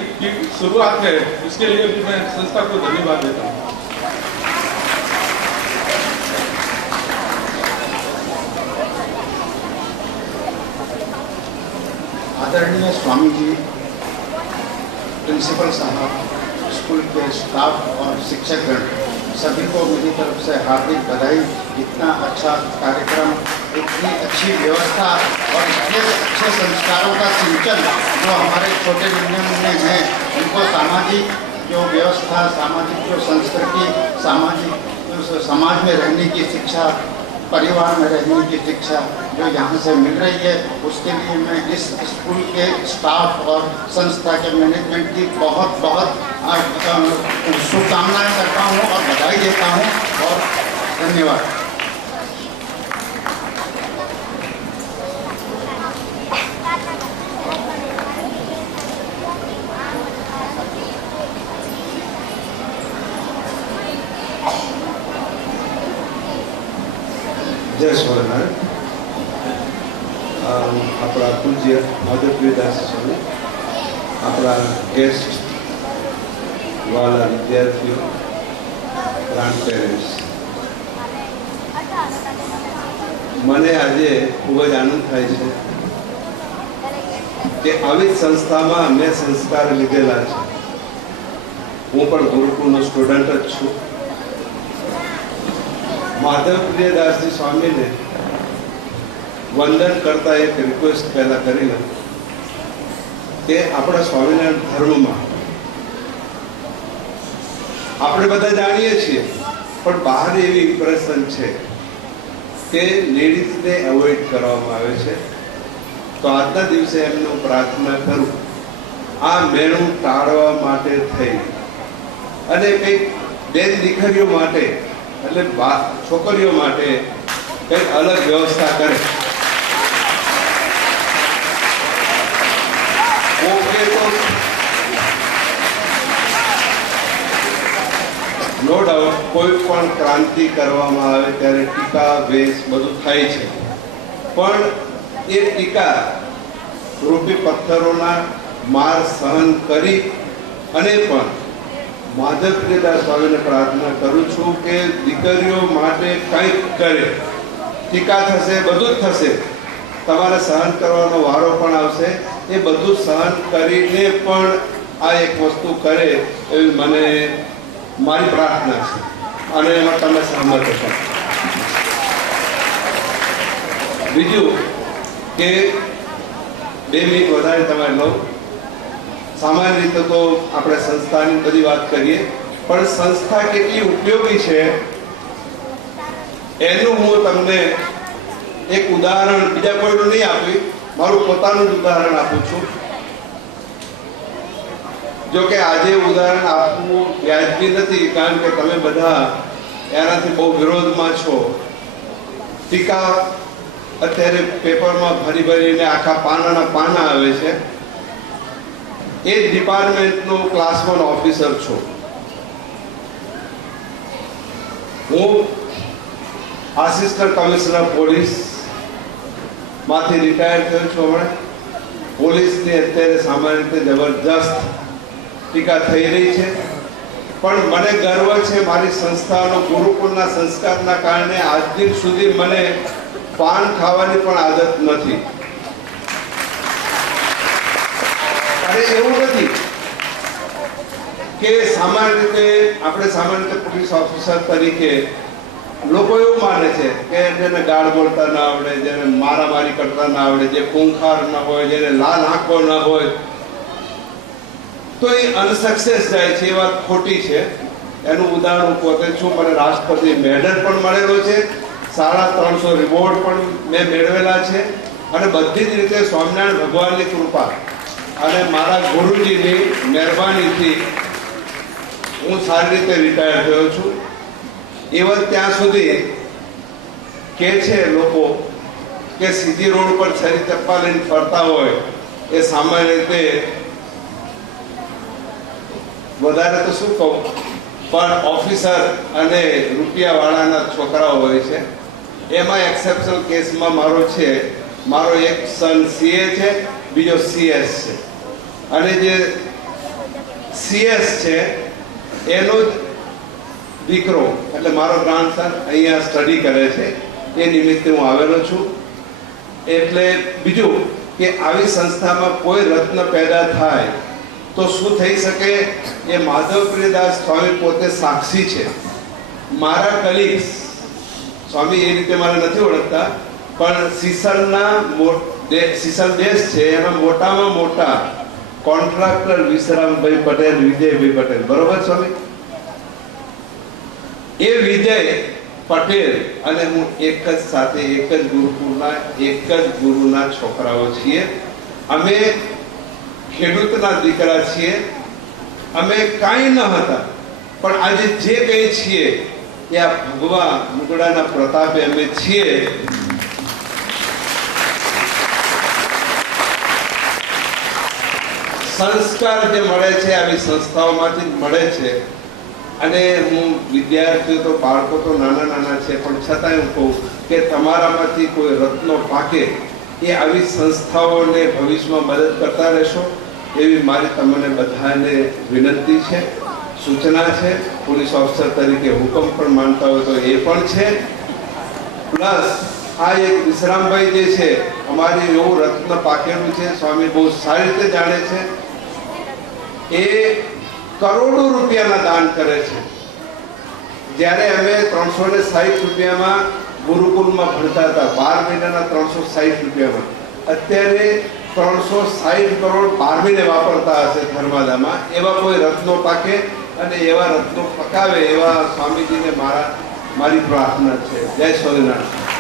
शुरुआत है। इसके लिए भी मैं संस्था को धन्यवाद देता हूँ। आदरणीय स्वामी जी, प्रिंसिपल साहब, स्कूल के स्टाफ और शिक्षकगण, सभी को मेरी तरफ से हार्दिक बधाई। इतना अच्छा कार्यक्रम, इतनी अच्छी व्यवस्था और इतने अच्छे संस्कारों का सिंचन जो हमारे छोटे मुन्ने हैं, उनको सामाजिक जो व्यवस्था, सामाजिक जो संस्कृति, सामाजिक समाज में रहने की शिक्षा, परिवार में रहने की शिक्षा जो यहाँ से मिल रही है, उसके लिए मैं इस स्कूल के स्टाफ और संस्था के मैनेजमेंट की बहुत बहुत शुभकामनाएं करता हूँ और बधाई देता हूँ और धन्यवाद। जय स्वामिनारायण। अपना पूज्य माधवप्रियदास स्वामी, अपना गेस्ट वाला विद्यार्थियों, ग्रांड पेरेंट्स, મને આજે ખૂબ જ આનંદ થાય છે કે આવી સંસ્થામાં મેં સંસ્કાર લીધેલા છે. હું પણ ગુરુકુળનો સ્ટુડન્ટ જ છું. માધવપ્રિયદાસજી સ્વામીને વંદન કરતા એક રિક્વેસ્ટ પહેલા કરી લઉં કે આપણા સ્વામિનારાયણ ધર્મમાં આપણે બધા જાણીએ છીએ, પણ બહાર એવી ઇમ્પ્રેશન છે કે લેડીઝને એવોઇડ કરવામાં આવે છે. તો આજના દિવસે એમનો પ્રાર્થના કરું આ મેળું ટાળવા માટે થઈ અને કંઈક બેન દીકરીઓ માટે, એટલે છોકરીઓ માટે કંઈક અલગ વ્યવસ્થા કરે. નો ડાઉટ કોઈ પણ ક્રાંતિ કરવામાં આવે ત્યારે ટીકા વેશ બધું થાય છે, પણ એ ટીકા રૂપી પથ્થરોના માર સહન કરી અને પણ માધવપ્રિયદાસ સ્વામીને પ્રાર્થના કરું છું કે દીકરીઓ માટે કંઈક કરે. ટીકા થશે, બધું જ થશે, તમારે સહન કરવાનો વારો પણ આવશે. એ બધું સહન કરીને પણ આ એક વસ્તુ કરે એવી મને મારી પ્રાર્થના છે અને એમાં તમે સહમત છો. બીજું કે 2 મિનિટ વધારે તમારે લઉં. સામાન્ય રીતે તો આપણે સંસ્થાની બધી વાત કરીએ, પણ સંસ્થા કેટલી ઉપયોગી છે એનું હું તમને એક ઉદાહરણ, બીજા કોઈનું નહીં આપી, મારું પોતાનું જ ઉદાહરણ આપું છું. જો કે આજે ઉદાહરણ આપવું વ્યાજબી નથી, કારણ કે તમે બધા એનાથી બહુ વિરોધમાં છો. ટીકા અત્યારે પેપરમાં ભરી ભરીને આખા પાનાના પાના આવે છે. એ ડિપાર્ટમેન્ટનો ક્લાસ 1 ઓફિસર છું. હું આસિસ્ટન્ટ કમિશનર પોલીસ માંથી રિટાયર થયો છું. હમણાં પોલીસની અત્યારે સામાન્ય રીતે જબરજસ્ત ટીકા થઈ રહી છે, પણ મને ગર્વ છે મારી સંસ્થાનો ગુરુકુળના સંસ્કારના કારણે આજ દિન સુધી મને પાન ખાવાની પણ આદત નથી. અને એવું નથી કે સામાન્ય રીતે પોલીસ ઓફિસર તરીકે લોકો એવું માને છે કે જેને ગાળ બોલતા ના આવડે, જેને મારામારી કરતા ના આવડે, જે ખૂંખાર ના હોય, જેને લાલ આંખો ના હોય, તો એ અનસક્સેસ જાય છે. એ વાત ખોટી છે. એનું ઉદાહરણ હું પોતે છું. મને રાષ્ટ્રપતિ મેડલ પણ મળેલો છે, 350 રિવોર્ડ પણ મેં મેળવેલા છે, અને બધી જ રીતે સ્વામિનારાયણ ભગવાનની કૃપા અને મારા ગુરુજીની મહેરબાનીથી હું સારી રીતે રિટાયર થયો છું. એવા ત્યાં સુધી કે છે લોકો કે સીધી રોડ પર છરી ચપ્પા લઈને ફરતા હોય એ સામાન્ય રીતે વધારે તો શું કહું, પણ ઓફિસર અને રૂપિયાવાળાના છોકરાઓ હોય છે. એમાં એક્સેપ્શનલ કેસમાં મારો એક સન સીએ છે, બીજો સીએસ છે, અને જે સીએસ છે એનો જ દીકરો એટલે મારો ગ્રાન્ડસન અહીંયા સ્ટડી કરે છે. એ નિમિત્તે હું આવેલો છું. એટલે બીજું કે આવી સંસ્થામાં કોઈ રત્ન પેદા થાય તો શું થઈ શકે એ માધવપ્રિયદાસ સ્વામી પોતે સાક્ષી છે. મારા કલીગ્સ સ્વામી એ રીતે મારે નથી ઓળખતા, પણ સીસલ દેશ છે એના મોટામાં મોટા કોન્ટ્રાક્ટર વિશ્રામભાઈ પટેલ, વિજયભાઈ પટેલ, બરોબર સ્વામી? એ વિજય પટેલ અને હું એક જ સાથે એક જ ગુરુના છોકરાઓ છીએ. અમે ખેડૂતના દીકરા છીએ. અમે કાંઈ ન હતા, પણ આજે જે કંઈ છીએ એ આ ભગવા મુગડાના પ્રતાપે અમે છીએ. સંસ્કાર જે મળે છે આવી સંસ્થાઓમાંથી જ મળે છે. અને હું વિદ્યાર્થીઓ તો બાળકો તો નાના છે, પણ છતાંય હું કહું કે તમારામાંથી કોઈ રત્નો પાકે એ આવી સંસ્થાઓને ભવિષ્યમાં મદદ કરતા રહેશો એવી મારી તમને બધાને વિનંતી છે, સૂચના છે. પોલીસ ઓફિસર તરીકે હુકમ પણ માનતા હોય તો એ પણ છે. પ્લસ આ એક વિશ્રામભાઈ જે છે અમારી એવું રત્ન પાકેલું છે, સ્વામી બહુ સારી રીતે જાણે છે. એ કરોડો રૂપિયાના દાન કરે છે. જ્યારે અમે 360 રૂપિયામાં ગુરુકુલમાં ભણતા હતા, 12 મહિનાના 360 રૂપિયામાં, અત્યારે 360 કરોડ 12 મહિને વાપરતા હશે ધર્માદામાં. એવા કોઈ રત્નો પાકે અને એવા રત્નો પકાવે એવા સ્વામીજીને મારી પ્રાર્થના છે. જય સ્વામિનારાયણ.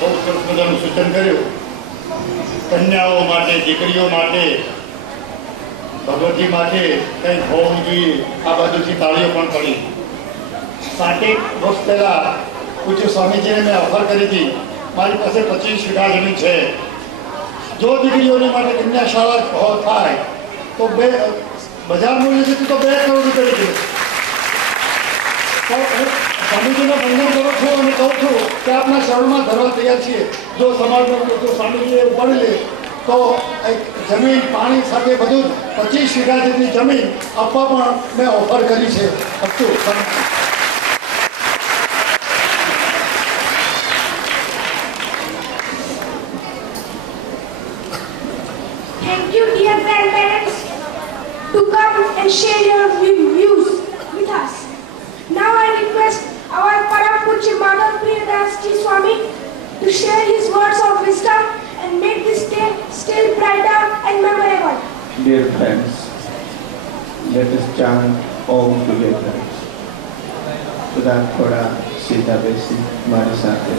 બહુ સરસ મજાનું સૂચન કર્યું. કન્યાઓ માટે, દીકરીઓ માટે, ભગવતી માટે કંઈક હોવું જોઈએ. આ બાજુથી તાળીઓ પણ પડી. 60 વર્ષ પહેલા પૂજ્ય સ્વામીજીને મેં ઓફર કરી હતી, મારી પાસે 25 વીઘા જમીન છે, જો દીકરીઓની માટે કન્યા શાળા થાય તો બજાર મૂલ્ય છે તો 2 કરોડ રૂપિયા દીકરી. સ્વામીજીને વંદન કરું છું અને કહું છું કે આપના શરણમાં ધરવા તૈયાર છીએ. જો સમાજનો જો સ્વામીજીએ ઉપાડી લે તો જમીન પાણી સાથે બધું 25 વીઘા જેટલી જમીન આપવા પણ મેં ઓફર કરી છે. Thank you, dear grandparents, to come and share your views with us. Now I request our Param Pujya Madhavpriyadas Ji Swami to share his words of wisdom and make this day still brighter and memorable. Dear friends, let us chant Om together. બધા થોડા સીધા બેસી મારી સાથે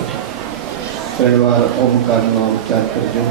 3 વાર ઓમકારનો ઉચ્ચાર કરજો.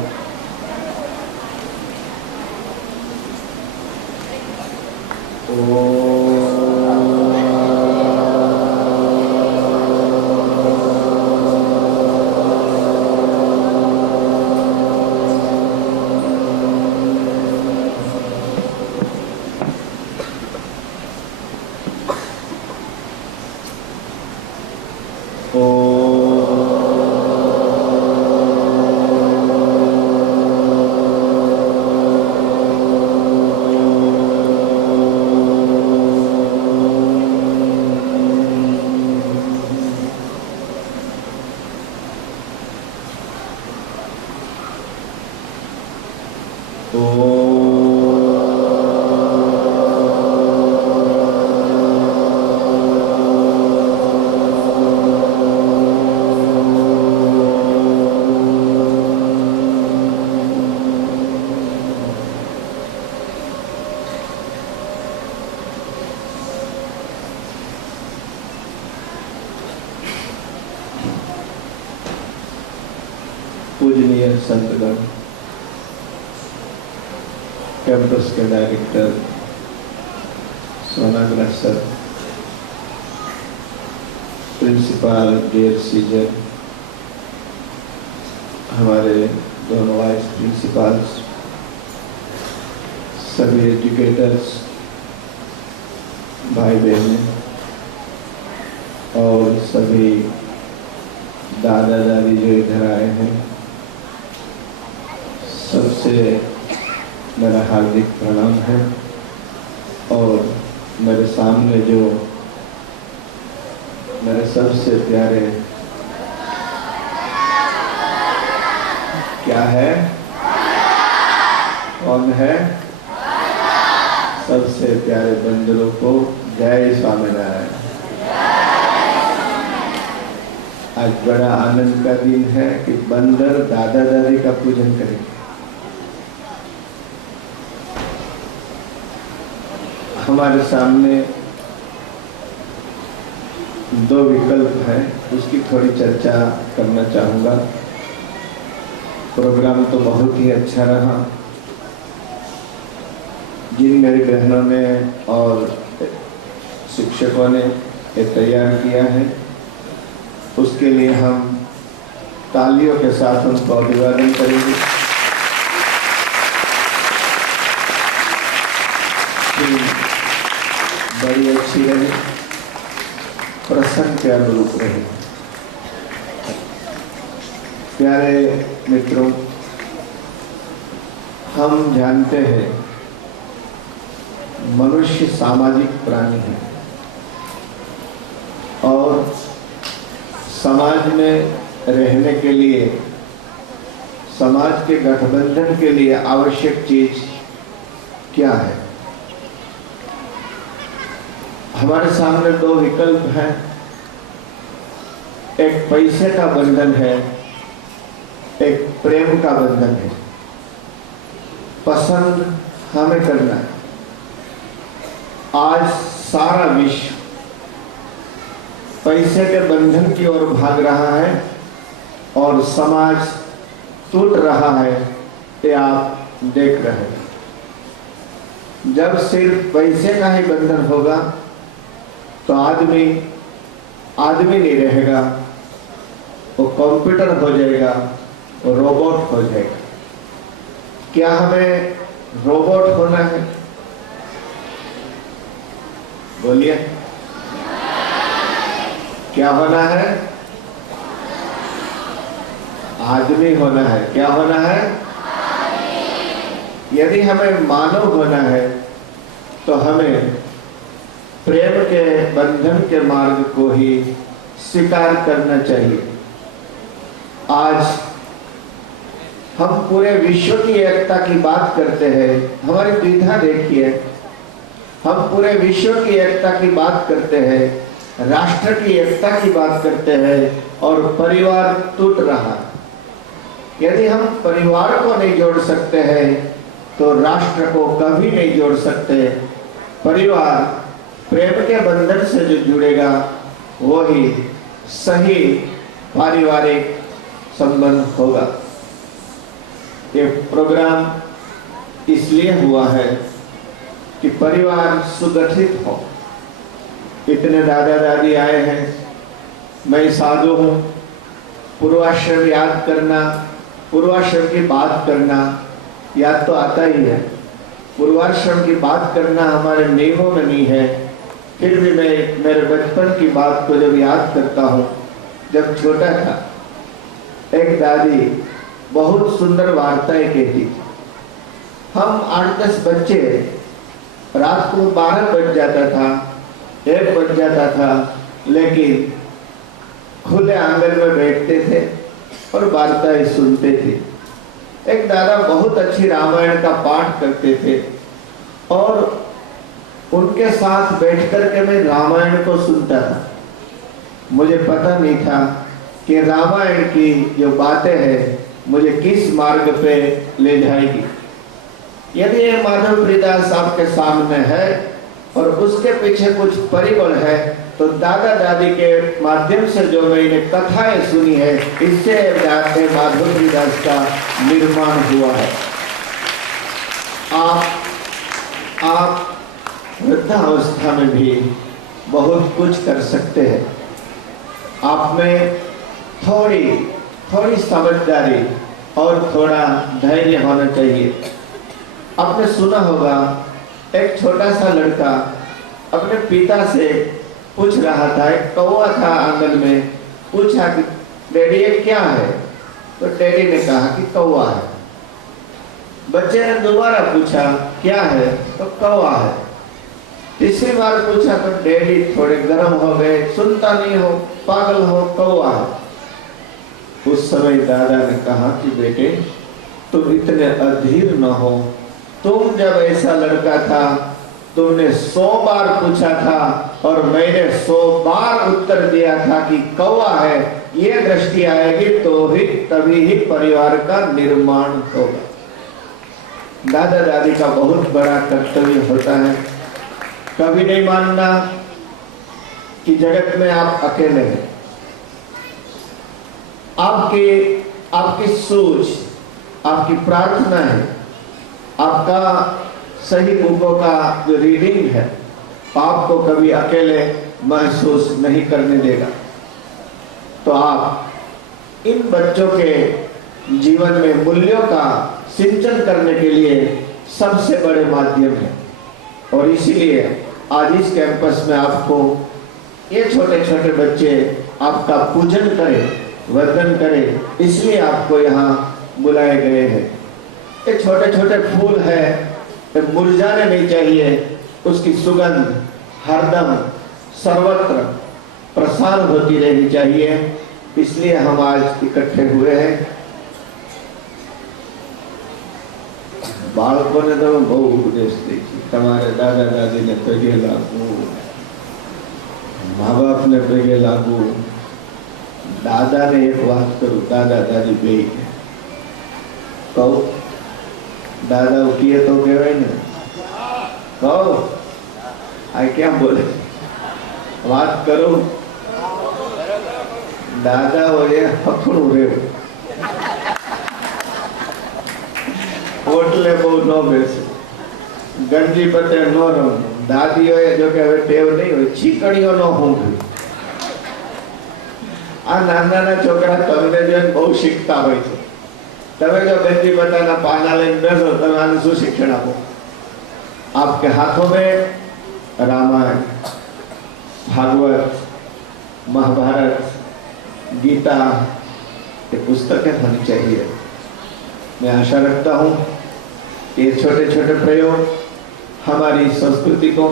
पूजनीय संतगण, कैंपस के डायरेक्टर सोनाग्रा सर, प्रिंसिपल डेयर सीजर, हमारे दोनों वाइस प्रिंसिपल्स, सभी एजुकेटर्स, भाई बहनें और सभी दादा दादी जो इधर आए हैं, सबसे मेरा हार्दिक प्रणाम है. और मेरे सामने जो मेरे सबसे प्यारे क्या है, कौन है, सबसे प्यारे बंदरों को जय स्वामीनारायण. आज बड़ा आनंद का दिन है कि बंदर दादा दादी का पूजन करेंगे. हमारे सामने 2 विकल्प है, उसकी थोड़ी चर्चा करना चाहूँगा. प्रोग्राम तो बहुत ही अच्छा रहा. जिन मेरी बहनों ने और शिक्षकों ने ये तैयार किया है, उसके लिए हम तालियों के साथ उनको अभिवादन करेंगे. बड़ी अच्छी रही, प्रसंग के अनुरूप रही. प्यारे मित्रों, हम जानते हैं मनुष्य सामाजिक प्राणी है और समाज में रहने के लिए, समाज के गठबंधन के लिए आवश्यक चीज क्या है? हमारे सामने 2 विकल्प हैं. एक पैसे का बंधन है, एक प्रेम का बंधन है. पसंद हमें करना है. आज सारा विश्व पैसे के बंधन की ओर भाग रहा है और समाज टूट रहा है, ये आप देख रहे हैं. जब सिर्फ पैसे का ही बंधन होगा तो आदमी नहीं रहेगा, वो कंप्यूटर हो जाएगा, वो रोबोट हो जाएगा. क्या हमें रोबोट होना है? बोलिए, क्या होना है? आदमी होना है. क्या होना है? यदि हमें मानव होना है तो हमें प्रेम के बंधन के मार्ग को ही स्वीकार करना चाहिए. आज हम पूरे विश्व की एकता की बात करते हैं. हमारी द्विधा देखिए, हम पूरे विश्व की एकता की बात करते हैं, राष्ट्र की एकता की बात करते हैं और परिवार टूट रहा. यदि हम परिवार को नहीं जोड़ सकते हैं तो राष्ट्र को कभी नहीं जोड़ सकते. परिवार प्रेम के बंधन से जो जुड़ेगा वही सही पारिवारिक संबंध होगा। ये प्रोग्राम इसलिए हुआ है कि परिवार सुगठित हो। इतने दादा दादी आए हैं, मैं साधु हूँ। पूर्वाश्रम याद करना, पूर्वाश्रम की बात करना याद तो आता ही है। पूर्वाश्रम की बात करना हमारे नियमों में नहीं है। फिर भी मैं मेरे बचपन की बात को जब याद करता हूँ, जब छोटा था, एक दादी बहुत सुंदर वार्ताएं कहती थी। हम 8-10 बच्चे, रात को 12 बज जाता था, 1 बज जाता था, लेकिन खुले आंगन में बैठते थे और वार्ताएं सुनते थे। एक दादा बहुत अच्छी रामायण का पाठ करते थे और उनके साथ बैठकर के मैं रामायण को सुनता था। मुझे पता नहीं था कि रामायण की जो बातें हैं मुझे किस मार्ग पे ले जाएगी। यदि ये माधव प्रियदास आपके सामने है और उसके पीछे कुछ परिबल है, तो दादा दादी के माध्यम से जो मैंने कथाएं सुनी है, इससे माधव प्रियदास का निर्माण हुआ है। आप वृद्धावस्था में भी बहुत कुछ कर सकते हैं। आप में थोड़ी समझदारी और थोड़ा धैर्य होना चाहिए। आपने सुना होगा, एक छोटा सा लड़का अपने पिता से पूछ रहा था, एक कौवा था आंगन में, पूछा कि डैडी ये क्या है? तो डैडी ने कहा कि कौवा है। बच्चे ने दोबारा पूछा क्या है? तो कौवा है। तीसरी बार पूछा तो डैडी थोड़े गर्म हो गए, सुनता नहीं हो, पागल हो, कौवा है। उस समय दादा ने कहा कि बेटे तुम इतने अधीर न हो। तुम जब ऐसा लड़का था, तुमने 100 बार पूछा था और मैंने 100 बार उत्तर दिया था कि कौवा है। ये दृष्टि आएगी तो ही तभी ही परिवार का निर्माण होगा। दादा दादी का बहुत बड़ा कर्तव्य होता है, कभी नहीं मानना कि जगत में आप अकेले हैं। आपकी सोच, आपकी प्रार्थना है, आपका सही बुकों का जो रीडिंग है, आपको कभी अकेले महसूस नहीं करने देगा। तो आप इन बच्चों के जीवन में मूल्यों का सिंचन करने के लिए सबसे बड़े माध्यम है। और इसीलिए आज इस कैंपस में आपको ये छोटे छोटे बच्चे आपका पूजन करें, वंदन करें, इसलिए आपको यहाँ बुलाए गए हैं। ये छोटे छोटे फूल है, तो मुरझाने नहीं चाहिए, उसकी सुगंध हरदम सर्वत्र प्रसार होती रहनी चाहिए। इसलिए हम आज इकट्ठे हुए हैं। बालकों ने तो बहुत उपदेश दी, તમારે દાદા દાદી ને પગે લાગવું, મા બાપ ને પગે લાગવું। દાદા ને એક વાત કરું, દાદા દાદી બે કહું, દાદા ઉઠીએ તો કહેવાય ને, કહું આ ક્યાં બોલે, વાત કરું, દાદા હોય હફણું રહેવું, ઓટલે બહુ ન બેસે, ગંજી પતે ન રમવું। દાદીઓએ જો કે હવે ટેવ નહીં હોય, છીકણીઓ ન ઊંઘવી। આ નાના છોકરા તમને જોઈને બહુ શીખતા હોય છે। તમે જો ગંજી પત્તાના પાના લઈને બેસો, તમે આને શું શિક્ષણ આપો? आपके हाथों में रामायण, भागवत, महाभारत, गीता ये पुस्तकें होनी चाहिए। मैं आशा रखता हूँ ये छोटे छोटे प्रयोग हमारी संस्कृति को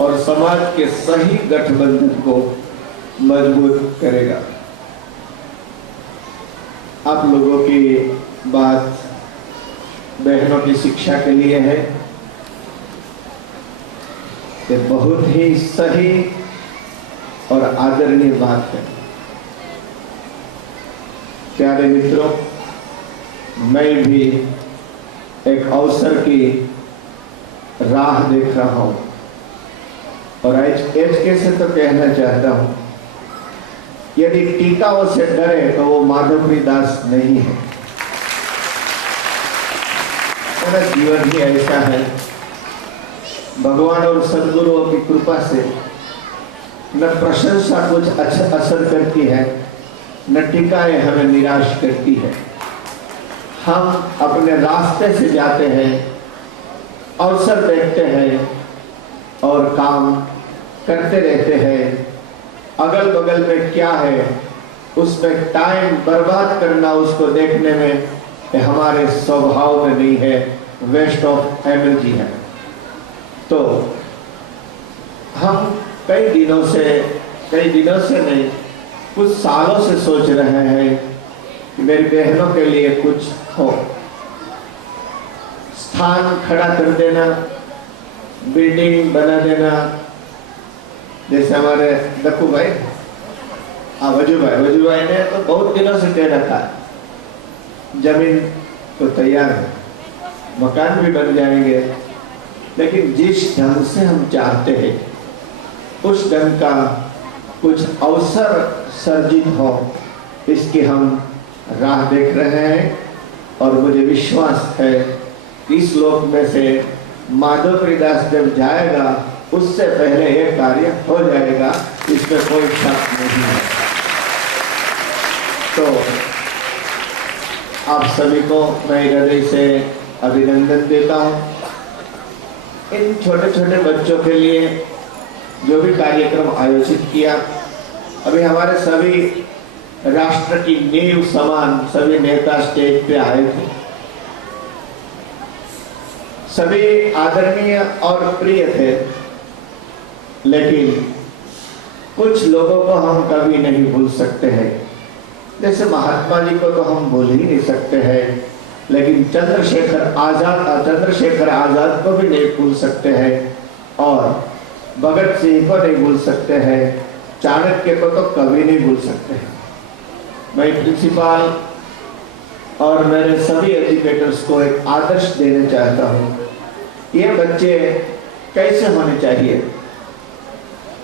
और समाज के सही गठबंधन को मजबूत करेगा। आप लोगों की बात बहनों की शिक्षा के लिए है, ये बहुत ही सही और आदरणीय बात है। प्यारे मित्रों, मैं भी एक अवसर की राह देख रहा हूं। और HK से तो कहना चाहता हूं, यदि टीकाओं से डरे तो वो माधवप्रिय दास नहीं है। मेरा जीवन ही ऐसा है, भगवान और सदगुरुओं की कृपा से न प्रशंसा कुछ अच्छा असर करती है, न टीकाएं हमें निराश करती है। हम अपने रास्ते से जाते हैं, अवसर देखते हैं और काम करते रहते हैं। अगल बगल में क्या है उसमें टाइम बर्बाद करना, उसको देखने में हमारे स्वभाव में नहीं है, वेस्ट ऑफ एनर्जी है। तो हम कई दिनों से नहीं, कुछ सालों से सोच रहे हैं कि मेरी बहनों के लिए कुछ हो, स्थान खड़ा कर देना, बिल्डिंग बना देना। जैसे हमारे दक्कू भाई, वजू भाई ने तो बहुत दिनों से कह रखा, जमीन तो तैयार है, मकान भी बन जाएंगे, लेकिन जिस ढंग से हम चाहते हैं उस ढंग का कुछ अवसर सर्जित हो, इसकी हम राह देख रहे हैं। और मुझे विश्वास है इस लोक में से माधवप्रिय दास जब जाएगा उससे पहले यह कार्य हो जाएगा, इसमें कोई शक नहीं है। तो आप सभी को मैं हृदय से अभिनंदन देता हूं। इन छोटे छोटे बच्चों के लिए जो भी कार्यक्रम आयोजित किया, अभी हमारे सभी राष्ट्र की नींव समान सभी नेता स्टेज पे आए थे, सभी आदरणीय और प्रिय थे, लेकिन कुछ लोगों को हम कभी नहीं भूल सकते हैं। जैसे महात्मा जी को तो हम भूल ही नहीं सकते हैं, लेकिन चंद्रशेखर आजाद को भी नहीं भूल सकते हैं, और भगत सिंह को नहीं भूल सकते हैं, चाणक्य को तो कभी नहीं भूल सकते हैं। मैं प्रिंसिपल और मेरे सभी एजुकेटर्स को एक आदर्श देना चाहता हूँ। ये बच्चे कैसे होने चाहिए?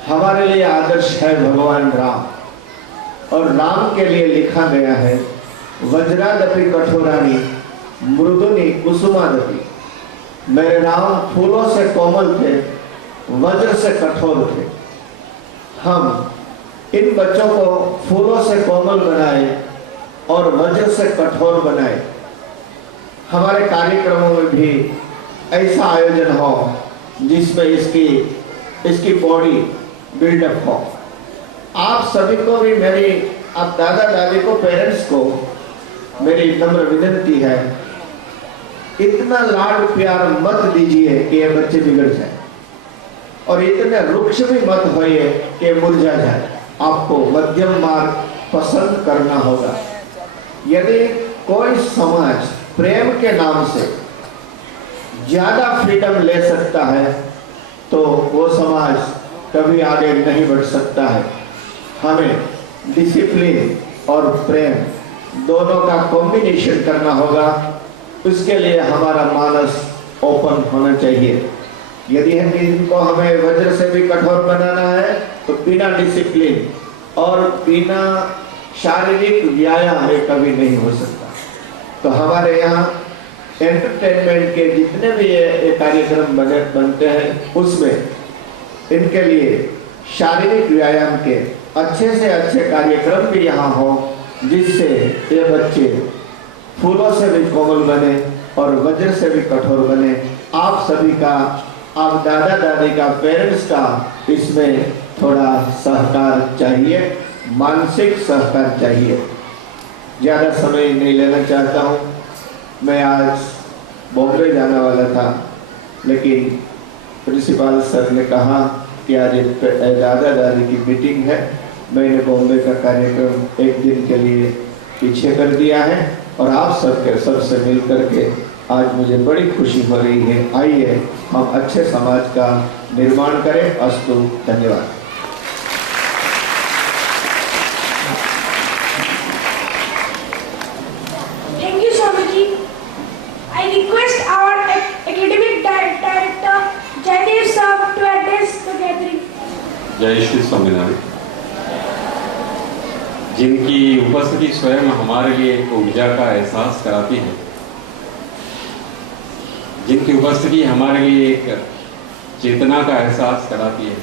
हमारे लिए आदर्श है भगवान राम, और राम के लिए लिखा गया है, वज्रादपि कठोरानी मृदुनी कुसुमादपि। मेरे राम फूलों से कोमल थे, वज्र से कठोर थे। हम इन बच्चों को फूलों से कोमल बनाए और वज्र से कठोर बनाए। हमारे कार्यक्रमों में भी ऐसा आयोजन हो जिसमें इसकी बॉडी बिल्डअप हो। आप सभी को भी आप दादा दादी को, पेरेंट्स को मेरी नम्र विनती है, इतना लाड प्यार मत दीजिए कि ये बच्चे बिगड़ जाए, और इतने रुक्ष भी मत होइए कि मुरझा जाए। आपको मध्यम मार्ग पसंद करना होगा। यदि कोई समाज प्रेम के नाम से ज्यादा फ्रीडम ले सकता है तो वो समाज कभी आगे नहीं बढ़ सकता है। हमें डिसिप्लिन और प्रेम दोनों का कॉम्बिनेशन करना होगा। उसके लिए हमारा मानस ओपन होना चाहिए। यदि इनको हमें वज्र से भी कठोर बनाना है तो बिना डिसिप्लिन और बिना शारीरिक व्यायाम ये कभी नहीं हो सकता। तो हमारे यहाँ एंटरटेनमेंट के जितने भी ये कार्यक्रम बनते हैं उसमें इनके लिए शारीरिक व्यायाम के अच्छे से अच्छे कार्यक्रम भी यहाँ हो, जिससे ये बच्चे फूलों से भी कोमल बने और वज्र से भी कठोर बने। आप सभी का, आप दादा दादी का, पेरेंट्स का इसमें थोड़ा सहकार चाहिए, मानसिक सहकार चाहिए। ज़्यादा समय नहीं लेना चाहता हूँ। मैं आज बॉम्बे जाने वाला था, लेकिन प्रिंसिपल सर ने कहा कि आज दादा दादी की मीटिंग है। मैंने बॉम्बे का कार्यक्रम एक दिन के लिए पीछे कर दिया है, और आप सबसे मिल करके आज मुझे बड़ी खुशी हो रही है। आइए हम अच्छे समाज का निर्माण करें। अस्तु। धन्यवाद। Thank you, Swamiji. I request our academic director Jaidev sir to address the gathering. जय श्री स्वामीनारायण। जिनकी उपस्थिति स्वयं हमारे लिए एक ऊर्जा का एहसास कराती है, जिनकी उपस्थिति हमारे लिए एक चेतना का एहसास कराती है,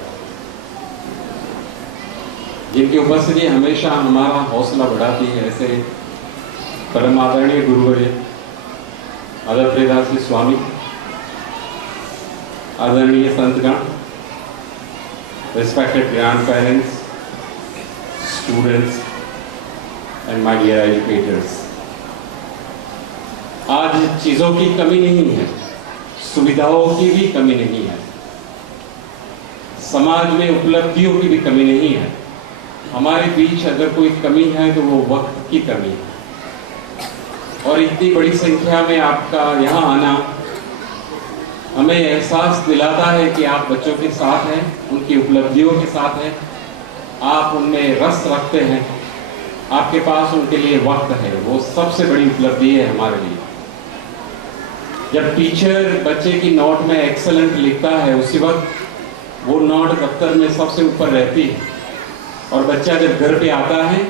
जिनकी उपस्थिति हमेशा हमारा हौसला बढ़ाती है, ऐसे परम आदरणीय गुरुवर्य आदर प्रियदास जी स्वामी, आदरणीय संतगण, respected grandparents, students and my dear educators। आज चीज़ों की कमी नहीं है, सुविधाओं की भी कमी नहीं है, समाज में उपलब्धियों की भी कमी नहीं है। हमारे बीच अगर कोई कमी है तो वो वक्त की कमी है। और इतनी बड़ी संख्या में आपका यहाँ आना हमें एहसास दिलाता है कि आप बच्चों के साथ हैं, उनकी उपलब्धियों के साथ हैं, आप उनमें रस रखते हैं, आपके पास उनके लिए वक्त है। वो सबसे बड़ी उपलब्धि है हमारे लिए। जब टीचर बच्चे की नोट में एक्सेलेंट लिखता है, उसी वक्त वो नोट दफ्तर में सबसे ऊपर रहती है। और बच्चा जब घर पे आता है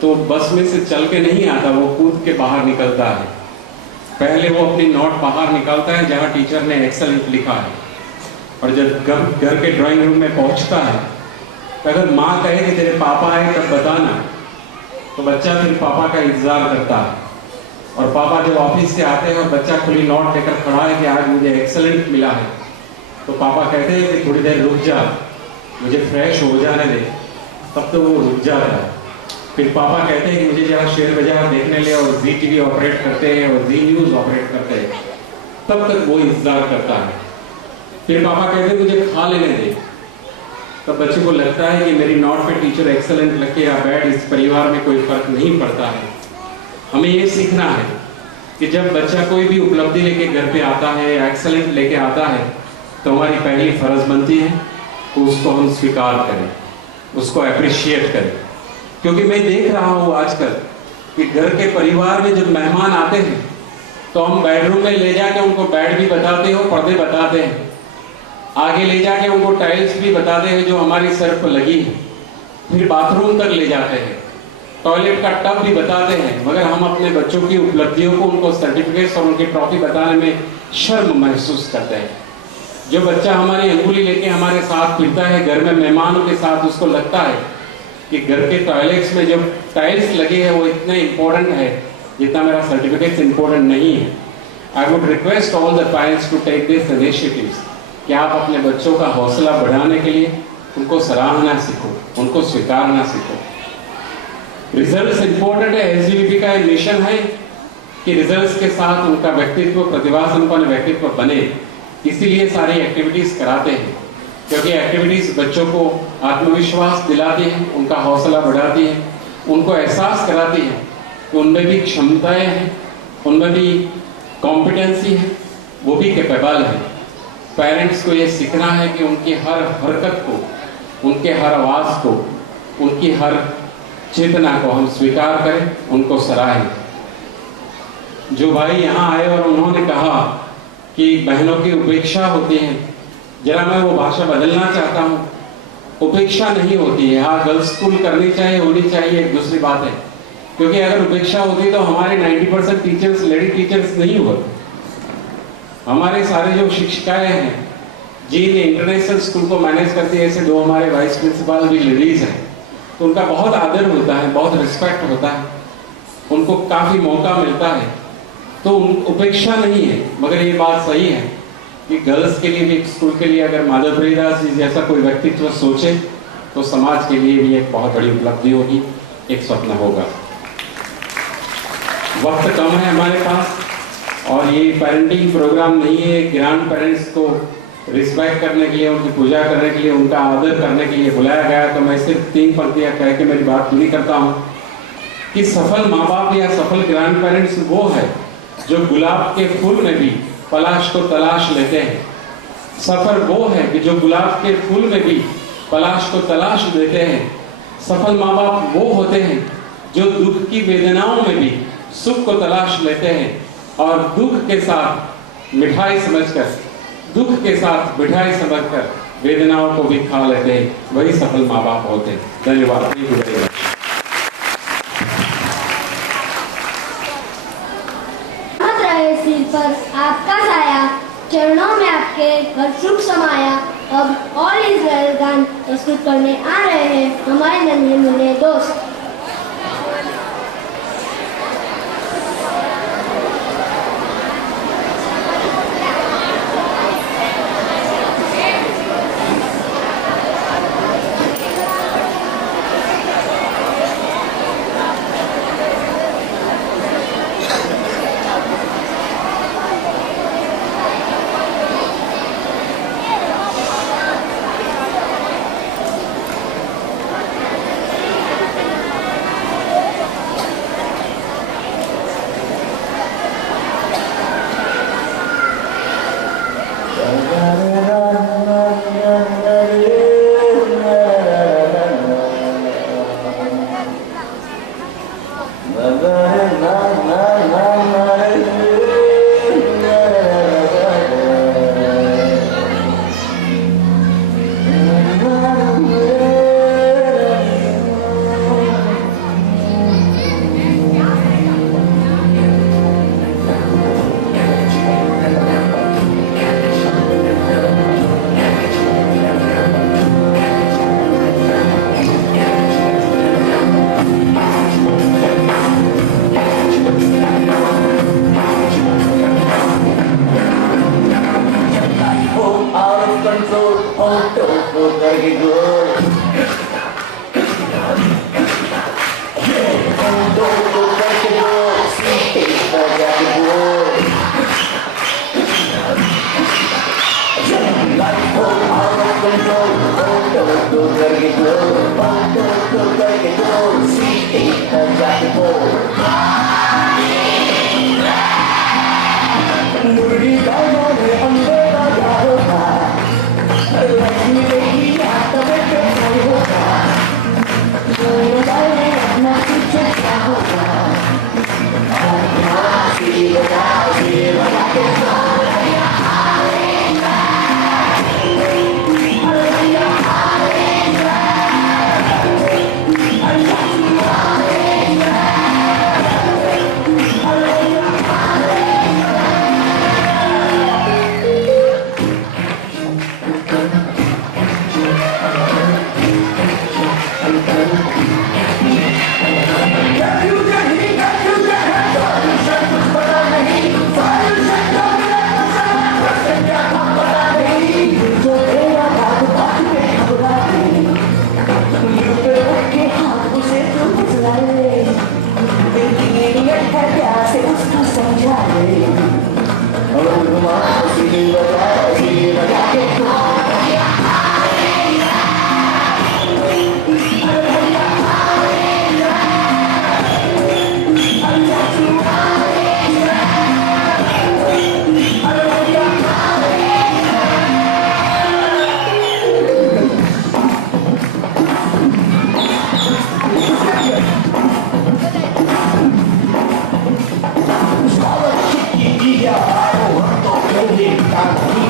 तो बस में से चल के नहीं आता, वो कूद के बाहर निकलता है। पहले वो अपनी नोट बाहर निकालता है जहाँ टीचर ने एक्सेलेंट लिखा है। और जब घर के ड्राइंग रूम में पहुँचता है तो अगर माँ कहे कि तेरे पापा आए तब बताना, तो बच्चा फिर पापा का इंतजार करता है। और पापा जब ऑफिस से आते हैं और बच्चा खुली नोट लेकर खड़ा है कि आज मुझे एक्सेलेंट मिला है, तो पापा कहते हैं कि थोड़ी देर रुक जा, मुझे फ्रेश हो जाने दे। तब तो वो रुक जाता है। फिर पापा कहते हैं कि मुझे जरा शेयर बाजार देखने ले, और जी टीवी ऑपरेट करते हैं और जी न्यूज़ ऑपरेट करते हैं। तब तक वो इंतजार करता है। फिर पापा कहते हैं मुझे खा लेने दे। तब बच्चे को लगता है कि मेरी नोट पे टीचर एक्सेलेंट लिखे या बैड, इस परिवार में कोई फर्क नहीं पड़ता है। हमें ये सीखना है कि जब बच्चा कोई भी उपलब्धि लेके घर पे आता है या एक्सेलेंट लेके आता है, तो हमारी पहली फर्ज बनती है कि उसको हम स्वीकार करें, उसको अप्रिशिएट करें। क्योंकि मैं देख रहा हूँ आजकल कि घर के परिवार में जब मेहमान आते हैं तो हम बेडरूम में ले जाके उनको बेड भी बताते हो, पर्दे बताते हैं, आगे ले जाके उनको टाइल्स भी बताते हैं जो हमारी सर पर लगी है, फिर बाथरूम तक ले जाते हैं, टॉयलेट का टब भी बताते हैं, मगर हम अपने बच्चों की उपलब्धियों को, उनको सर्टिफिकेट्स और उनकी ट्रॉफी बताने में शर्म महसूस करते हैं। जो बच्चा हमारी अंगुली लेके हमारे साथ फिरता है घर में मेहमानों के साथ, उसको लगता है कि घर के टॉयलेट्स में जो टाइल्स लगे हैं वो इतने इम्पोर्टेंट है जितना मेरा सर्टिफिकेट्स इम्पोर्टेंट नहीं है। I would request all the parents to take this initiatives कि आप अपने बच्चों का हौसला बढ़ाने के लिए उनको सराहना सीखो, उनको स्वीकारना सीखो। रिजल्ट्स इम्पोर्टेंट है। एसजीवीपी का एक मिशन है कि रिजल्ट्स के साथ उनका व्यक्तित्व, प्रतिभा संपन्न व्यक्तित्व बने। इसीलिए सारी एक्टिविटीज कराते हैं, क्योंकि एक्टिविटीज बच्चों को आत्मविश्वास दिलाती हैं, उनका हौसला बढ़ाती है, उनको एहसास कराती है कि उनमें भी क्षमताएं हैं, उनमें भी कॉम्पिटेंसी है, वो भी कैपेबल है। पेरेंट्स को ये सीखना है कि उनकी हर हरकत को, उनके हर आवाज़ को, उनकी हर चेतना को हम स्वीकार करें, उनको सराहें। जो भाई यहाँ आए और उन्होंने कहा कि बहनों की उपेक्षा होती है, जरा मैं वो भाषा बदलना चाहता हूँ। उपेक्षा नहीं होती है। हाँ, गर्ल्स स्कूल करनी चाहिए, होनी चाहिए, एक दूसरी बात है। क्योंकि अगर उपेक्षा होती तो हमारे 90% टीचर्स लेडी टीचर्स नहीं होते। हमारे सारे जो शिक्षिकाएं हैं, जिन इंटरनेशनल स्कूल को मैनेज करती है, ऐसे 2 हमारे वाइस प्रिंसिपल भी लेडीज हैं, तो उनका बहुत आदर होता है, बहुत रिस्पेक्ट होता है, उनको काफ़ी मौका मिलता है। तो उपेक्षा नहीं है, मगर ये बात सही है कि गर्ल्स के लिए भी एक स्कूल के लिए अगर माधव प्रियदास जी जैसा कोई व्यक्तित्व सोचे तो समाज के लिए भी एक बहुत बड़ी उपलब्धि होगी, एक स्वप्न होगा। वक्त कम है हमारे पास, और ये पेरेंटिंग प्रोग्राम नहीं है ग्रैंड पेरेंट्स को रिस्पेक्ट करने के लिए, उनकी पूजा करने के लिए, उनका आदर करने के लिए बुलाया गया। तो मैं सिर्फ 3 पंक्तियाँ कह के मेरी बात पूरी करता हूँ कि सफल माँ बाप या सफल ग्रैंड पेरेंट्स वो है जो गुलाब के फूल में भी पलाश को तलाश लेते हैं। सफल वो है कि जो गुलाब के फूल में भी पलाश को तलाश लेते हैं। सफल माँ बाप वो होते हैं जो दुख की वेदनाओं में भी सुख को तलाश लेते हैं और दुख के साथ मिठाई समझकर वेदनाओं को भी खा लेते हैं, वही सफल माँ बाप होते हैं। धन्यवाद। Thank you very much. सिर पर आपका साया, चरणों में आपके हर सुख समाया। अब ऑल इज वेल गान प्रस्तुत करने आ रहे हैं हमारे नन्हे मुन्ने दोस्त। Yeah, I don't want to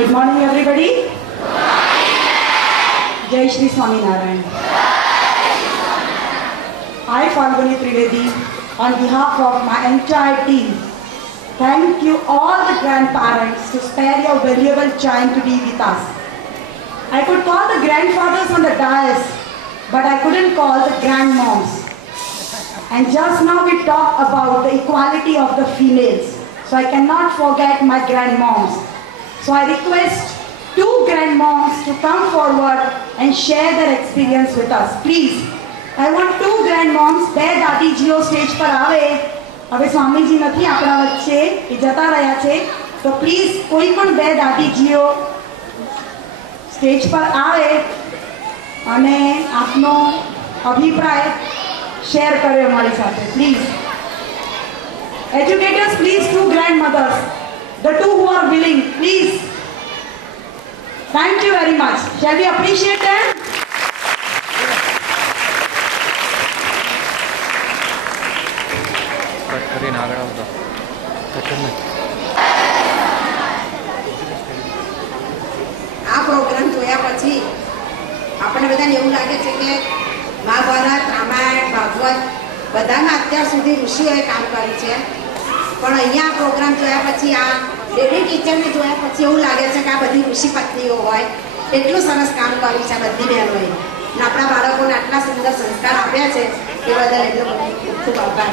Good morning, everybody. Jai Shri Swaminarayan. I, Falguni Trivedi, on behalf of my entire team, thank you all the grandparents to spare your valuable time to be with us. I could call the grandfathers on the dais, but I couldn't call the grandmoms. And just now we talked about the equality of the females. So I cannot forget my grandmoms. So I request 2 grandmoms to come forward and share their experience with us. Please. I want 2 grandmoms, 2 દાદીજીઓ stage પર આવે. હવે સ્વામીજી નથી આપણા વચ્ચે, એ જતા રહ્યા છે. તો પ્લીઝ કોઈ પણ 2 દાદીજીઓ સ્ટેજ પર આવે અને આપનો અભિપ્રાય શેર કરે અમારી સાથે. Please. Educators, please, 2 grandmothers. The 2 who are willing, please. Thank you very much. Shall we appreciate them? આ પ્રોગ્રામ જોયા પછી આપણને બધાને એવું લાગે છે કે મહાભારત, રામાયણ, ભાગવત બધામાં અત્યાર સુધી ઋષિઓએ કામ કર્યું છે. પણ અહીંયા આ પ્રોગ્રામ જોયા પછી આ લેડી ટીચરને જોયા પછી એવું લાગે છે કે આ બધી ઋષિ પત્નીઓ હોય. એટલું સરસ કામ કર્યું છે બધી બહેનોએ. અને આપણા બાળકોને આટલા સુંદર સંસ્કાર આપ્યા છે એ બદલ એમનો ખૂબ ખૂબ આભાર.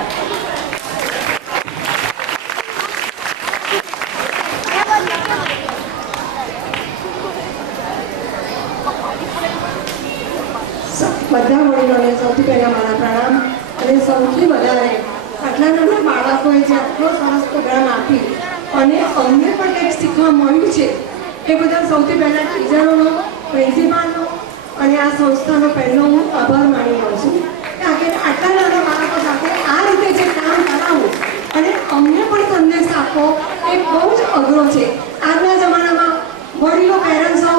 બધા વડીલોને સૌથી પહેલાં મારા પ્રણામ. અને સૌથી વધારે આટલા નાના બાળકોએ જે આટલો સરસ પ્રોગ્રામ આપી અને અમને પણ કંઈક શીખવા મળ્યું છે એ બદલ સૌથી પહેલાં ટીચરોનો, પ્રિન્સિપાલનો અને આ સંસ્થાનો પહેલો હું આભાર માની લઉં છું. કારણ કે આટલા નાના બાળકો સાથે આ રીતે જે કામ કરાવવું અને અમને પણ સંદેશ આપવો એ બહુ જ અઘરો છે. આજના જમાનામાં વડીલો પેરેન્ટ્સો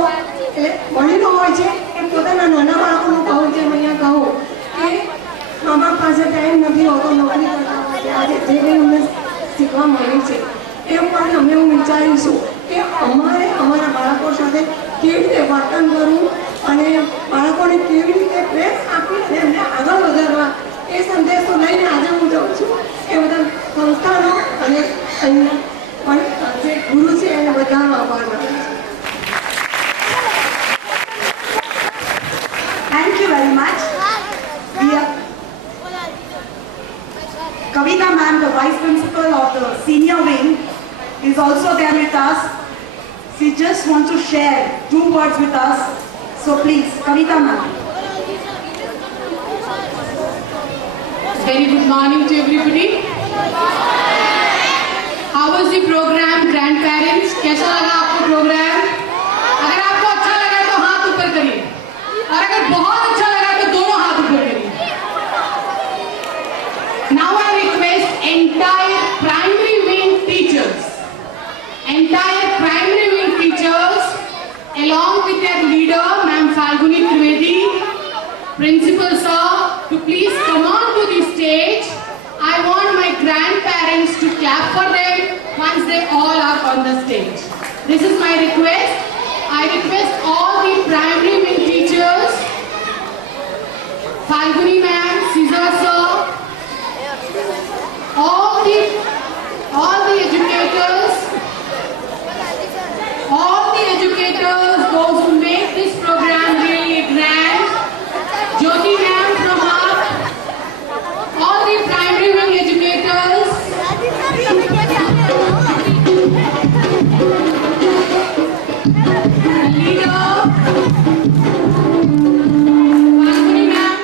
એટલે વડીલો હોય છે એ પોતાના નાના બાળકોનું કહું જેમ અહીંયા કહું કે મા બાપ પાસે ટાઈમ નથી હોતો, નોકરી કરતા હોય છે. આજે જે કંઈ અમને શીખવા મળ્યું છે એ પણ અમે હું વિચારીશું કે અમારે અમારા બાળકો સાથે કેવી રીતે વર્તન કરવું અને બાળકોને કેવી રીતે પ્રેમ આપી અને એમને આગળ વધારવા એ સંદેશો લઈને આજે હું જાઉં છું. એ બધા સંસ્થાનો અને અહીંયા પણ જે ગુરુ છે એને બધાનો આભાર માનું છું. Thank you very much. Kavita ma'am, the vice principal of the senior wing, is also there with us. She just wants to share 2 words with us. So please, Kavita ma'am. Very good morning to everybody. How was the program, grandparents? कैसा लगा आपको programme? अगर आपको अच्छा लगा तो हाथ ऊपर करिए और अगर बहुत अच्छा लगा तो दोनों हाथ ऊपर करिए. Now I request entire primary wing teachers along with their leader, Ma'am Falguni Trivedi, Principal Sir, to please come on to the stage. I want my grandparents to clap for them once they all are on the stage. This is my request. I request all the primary wing teachers, Falguni ma'am, Caesar sir, all the educators, those who make this program really grand, Jyoti ma'am from ARC, all the primary wing educators, leader, Falguni ma'am,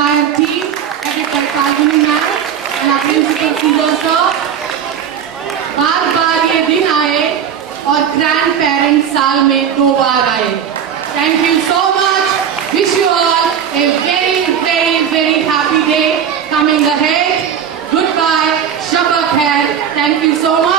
entire team headed by Falguni ma'am and our principal Caesar sir. बार बार ये दिन आए और grand parents साल में 2 बार आए. Thank you so much. Wish you all a very, very, very happy day coming ahead. Goodbye. Shabba khair. Thank you so much.